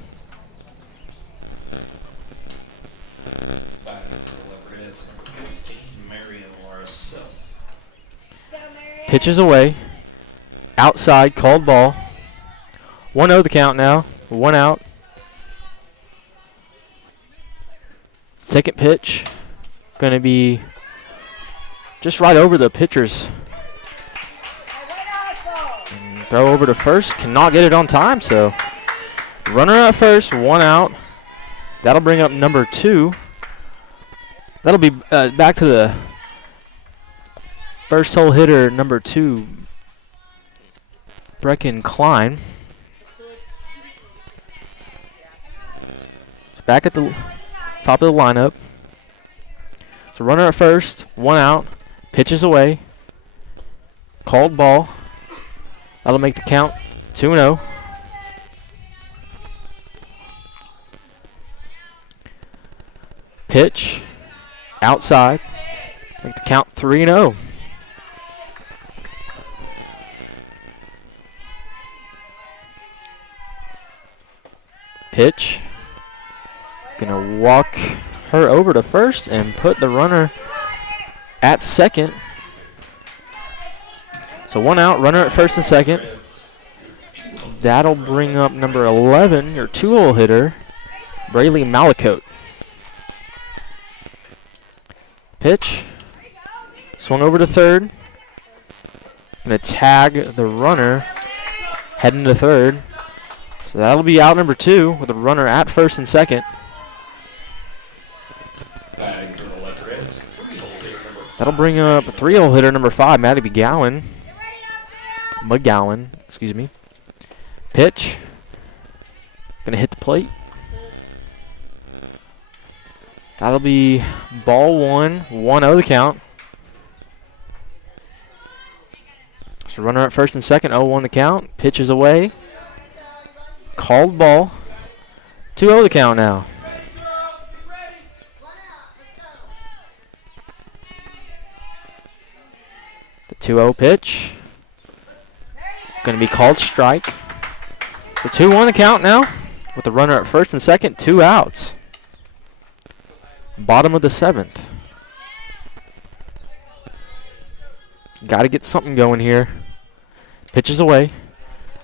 Pitches away. Outside, called ball. 1-0 the count now. 1 out. Second pitch. Going to be just right over the pitcher's. And throw over to first. Cannot get it on time, so runner at first, 1 out. That'll bring up number 2. That'll be back to the first hole hitter, number 2, Brecken Klein. Back at the top of the lineup. So runner at first, 1 out. Pitches away. Called ball. That'll make the count 2-0. Pitch. Outside. Make the count 3-0. Pitch. Gonna walk her over to first and put the runner at second. So 1 out, runner at first and second. That'll bring up number 11, your 2-hole hitter, Braylee Malacote. Pitch. Swung over to third. Gonna tag the runner heading to third. So that'll be out number 2 with a runner at first and second. That'll bring up 3-hole hitter number 5, Maddie McGowan, excuse me. Pitch. Gonna hit the plate. That'll be ball 1, 1-0 the count. So runner at first and second, 0-1 the count. Pitches away. Called ball. 2-0 the count now. The 2-0 pitch. Going to be called strike. The 2-1 the count now. With the runner at first and second, 2 outs. Bottom of the 7th. Got to get something going here. Pitches away.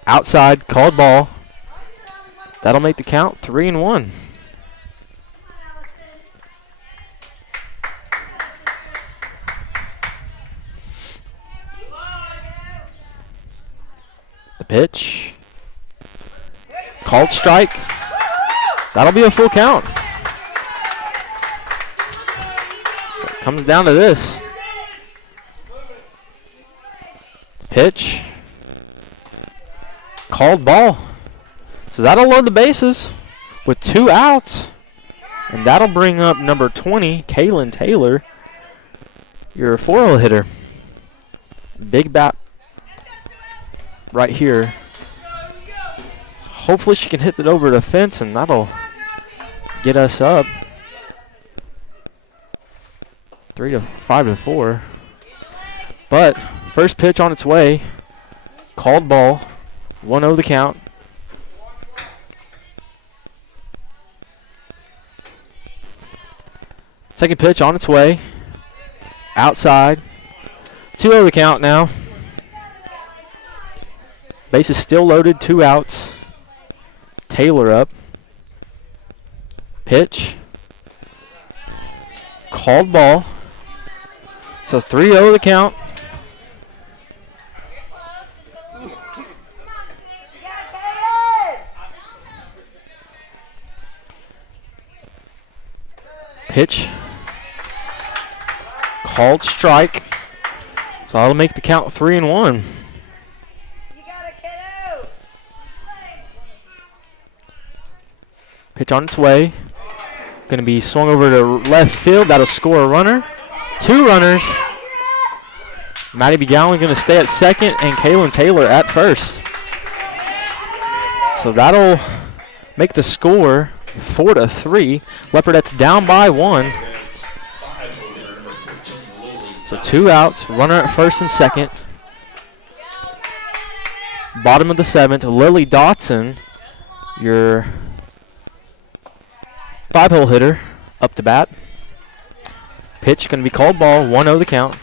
Outside, called ball. That'll make the count 3-1. The pitch. Called strike. That'll be a full count. It comes down to this. Pitch. Called ball. So that'll load the bases with 2 outs. And that'll bring up number 20, Kaylin Taylor, your 4-hole hitter. Big bat right here. Hopefully she can hit it over the fence, and that'll get us up 5-4. But first pitch on its way. Called ball. 1-0 the count. Second pitch on its way. Outside. 2-0 the count now. Base is still loaded. 2 outs. Taylor up. Pitch. Called ball. So 3-0 the count. Pitch. Called strike. So that'll make the count 3-1. You got it, kiddo. Pitch on its way. Going to be swung over to left field. That'll score a runner. 2 runners. Maddie Begowan going to stay at second and Kaylin Taylor at first. So that'll make the score 4-3. Leopardettes down by 1. So 2 outs, runner at first and second. Bottom of the 7th, Lily Dotson, your 5-hole hitter, up to bat. Pitch going to be called ball, 1-0 the count.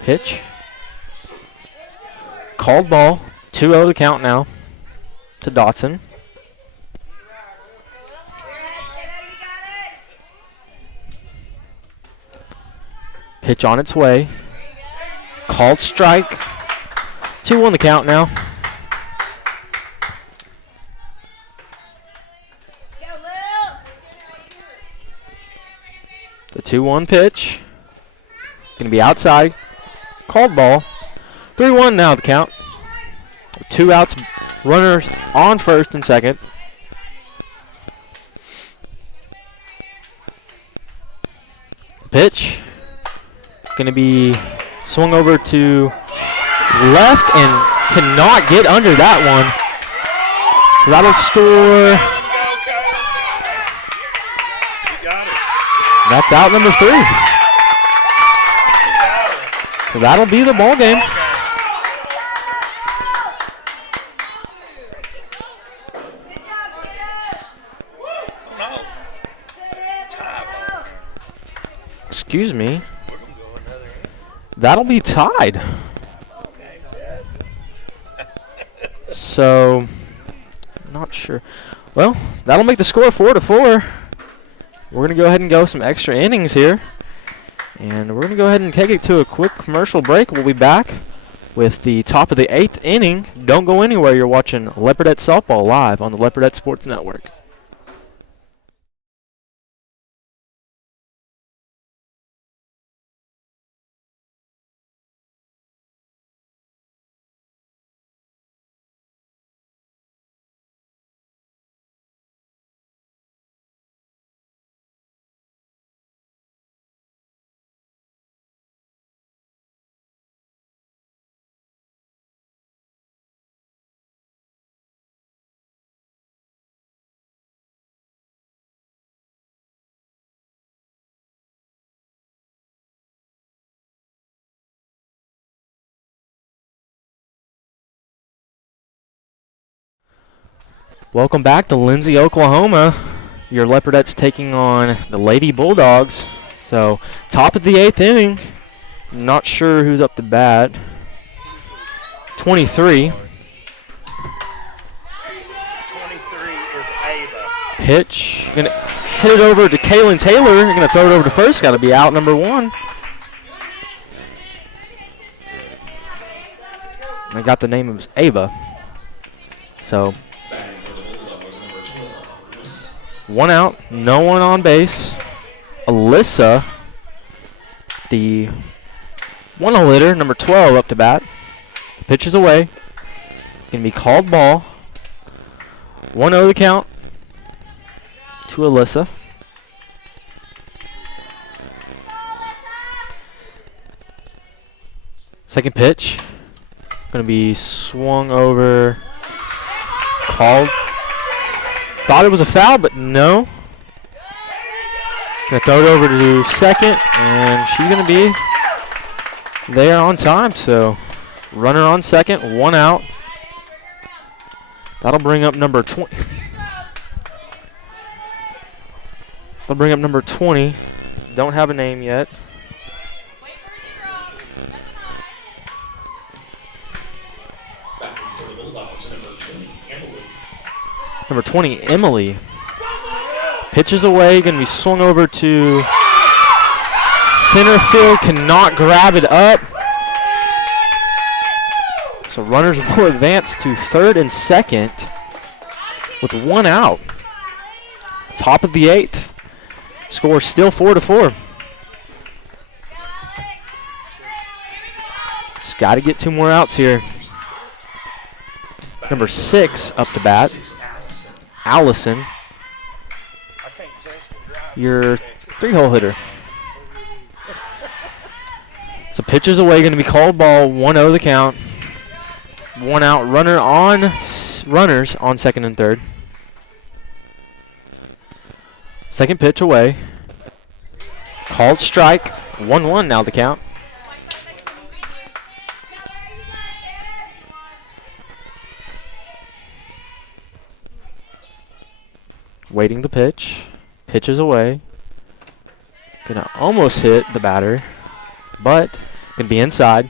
Pitch. Called ball, 2-0 the count now to Dotson. Pitch on its way. Called strike. 2-1 the count now. The 2-1 pitch. Going to be outside. Called ball. 3-1 now the count. 2 outs, runners on first and second. Pitch. Going to be swung over to left and cannot get under that one. So that'll score. That's out number 3. So that'll be the ball game. Excuse me. That'll be tied. So, not sure. Well, that'll make the score 4-4. We're going to go ahead and go some extra innings here. And we're going to go ahead and take it to a quick commercial break. We'll be back with the top of the 8th inning. Don't go anywhere. You're watching Leopardette Softball live on the Leopardette Sports Network. Welcome back to Lindsay, Oklahoma. Your Leopardettes taking on the Lady Bulldogs. So, top of the 8th inning. Not sure who's up to bat. 23. 23 is Ava. Pitch. Gonna hit it over to Kaylin Taylor. Gonna throw it over to first. Got to be out number 1. I got the name of Ava. So, 1 out, no one on base. Alyssa, the 1-hole hitter, number 12, up to bat. The pitch is away. Going to be called ball. 1-0 the count to Alyssa. Second pitch. Going to be swung over. Called. Thought it was a foul, but no. Gonna throw it over to second, and she's gonna be there on time. So, runner on second, 1 out. That'll bring up number 20. That'll bring up number 20. Don't have a name yet. Number 20, Emily. Pitches away, going to be swung over to center field, cannot grab it up. So runners will advance to third and second with 1 out. Top of the 8th. Score still 4-4. Just got to get 2 more outs here. Number 6 up to bat, Allison. Your 3-hole hitter. So pitches away, going to be called ball. 1-0 the count. 1 out. Runners on second and third. Second pitch away. Called strike. 1-1 now the count. Waiting the pitch. Pitches away. Gonna almost hit the batter, but gonna be inside.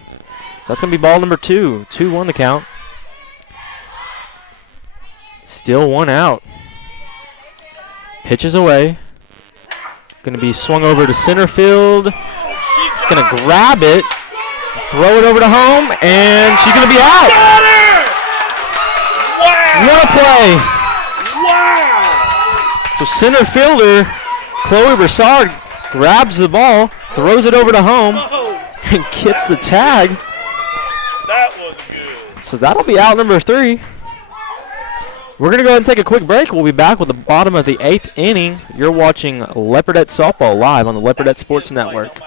That's gonna be ball number 2. 2-1 the count. Still 1 out. Pitches away. Gonna be swung over to center field. Gonna grab it, throw it over to home, and she's gonna be out. What a play! So center fielder Chloe Broussard grabs the ball, throws it over to home, and gets the tag. That was good. So that'll be out number 3. We're going to go ahead and take a quick break. We'll be back with the bottom of the 8th inning. You're watching Leopardette Softball live on the Leopardette Sports Network.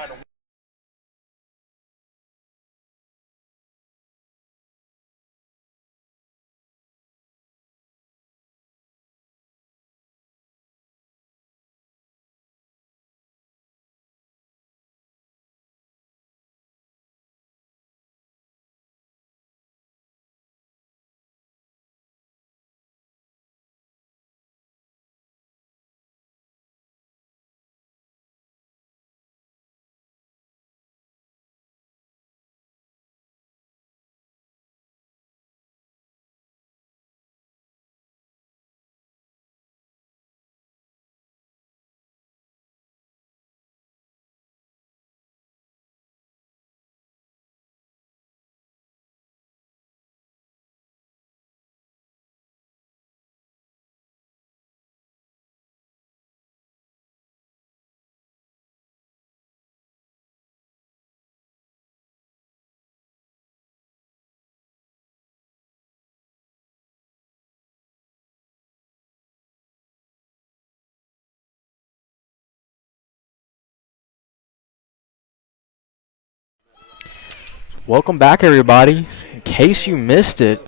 Welcome back, everybody. In case you missed it,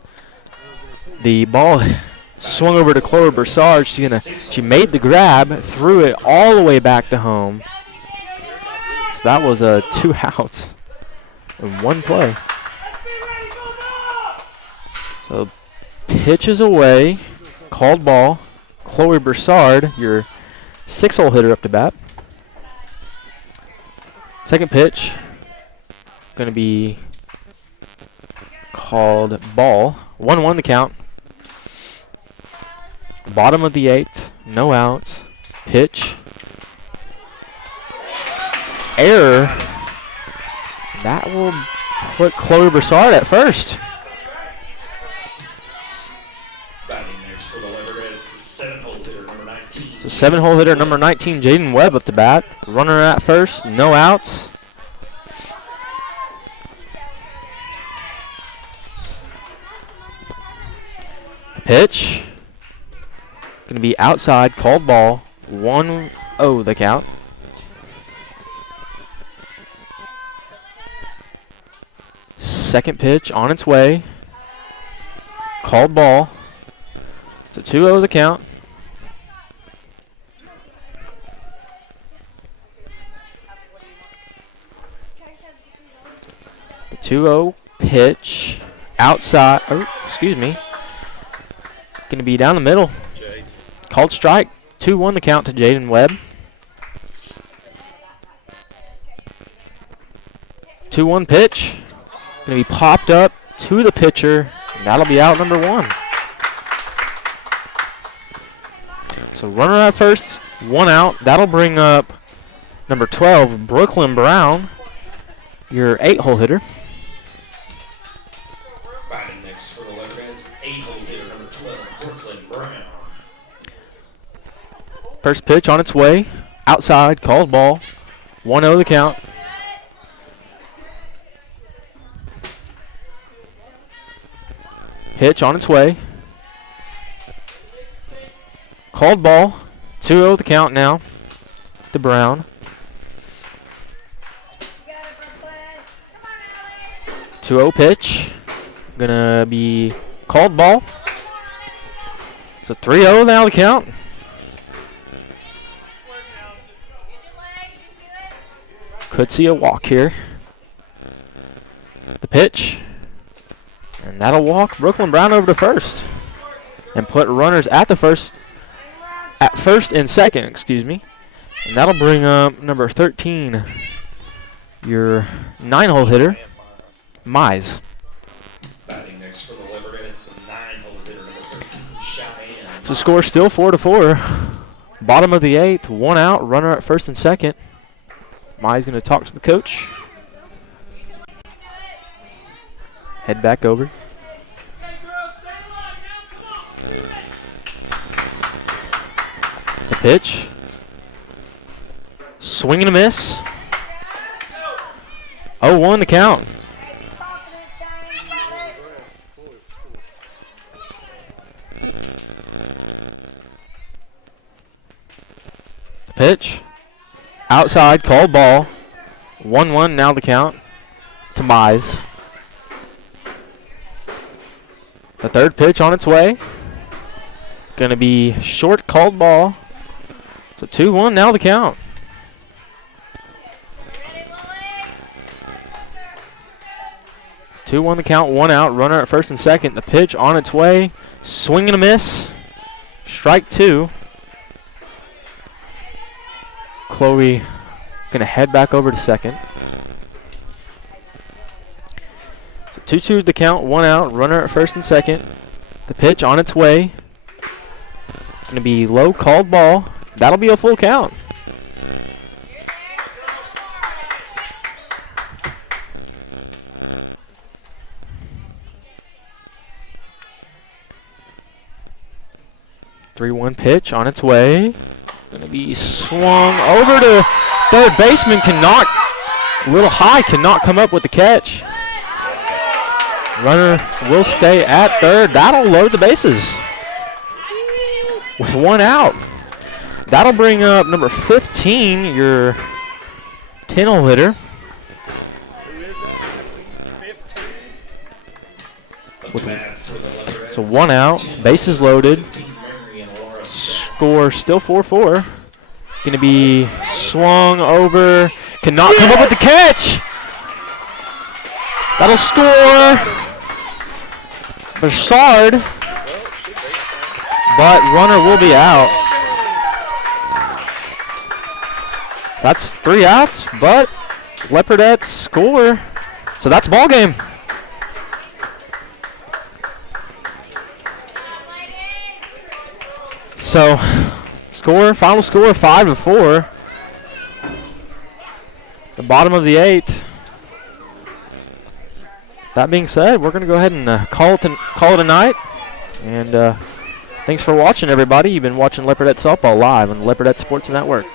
the ball swung over to Chloe Broussard. She made the grab, threw it all the way back to home. So that was a 2 outs in 1 play. So pitches away, called ball. Chloe Broussard, your 6-hole hitter up to bat. Second pitch, going to be called ball. 1-1 the count. Bottom of the 8th, no outs. Pitch. Error. That will put Chloe Broussard at first. Batting next for the Leopardettes, the 7-hole hitter, number 19. So 7-hole hitter number 19, Jaden Webb up to bat. Runner at first, no outs. Pitch. Going to be outside, called ball. 1-0 the count. Second pitch on its way. Called ball. So 2-0 the count. The 2-0 pitch. Outside. Oh, excuse me. Going to be down the middle. Called strike. 2-1 the count to Jaden Webb. 2-1 pitch. Going to be popped up to the pitcher. And that'll be out number 1. So runner at first, 1 out. That'll bring up number 12, Brooklyn Brown, your 8-hole hitter. Batting next for the Leopardettes, 8-hole hitter number 12, Brooklyn Brown. First pitch on its way. Outside, called ball. 1-0 the count. Pitch on its way. Called ball. 2-0 the count now to Brown. 2-0 pitch. Gonna be called ball. So 3-0 now the count. Could see a walk here. The pitch. And that'll walk Brooklyn Brown over to first. And put runners at first and second, excuse me. And that'll bring up number 13, your 9-hole hitter, Mize. Batting next for the Leopardettes, the 9-hole hitter number 13, Cheyenne. So score still 4-4. Bottom of the 8th, 1 out, runner at first and second. Mize going to talk to the coach. Head back over. The pitch. Swing and a miss. 0-1 the count. The pitch. Outside, called ball. 1-1 now the count to Mize. The third pitch on its way. Going to be short, called ball. So 2-1 now the count. Two on the count, 1 out. Runner at first and second. The pitch on its way. Swing and a miss. Strike 2. Chloe going to head back over to second. So 2-2 the count, 1 out. Runner at first and second. The pitch on its way. Going to be low, called ball. That'll be a full count. Three-one pitch on its way. Going to be swung over to third baseman. Cannot, a little high, cannot come up with the catch. Runner will stay at third. That'll load the bases with 1 out. That'll bring up number 15, your 10-hole hitter. So 1 out, bases loaded. Score still 4-4. Going to be swung over. Cannot come up with the catch. That'll score Bouchard. But runner will be out. That's 3 outs, but Leopardettes score. So that's ball game. So, final score 5-4. The bottom of the 8th. That being said, we're going to go ahead and call it a night. And thanks for watching, everybody. You've been watching Leopardette Softball live on the Leopardette Sports Network.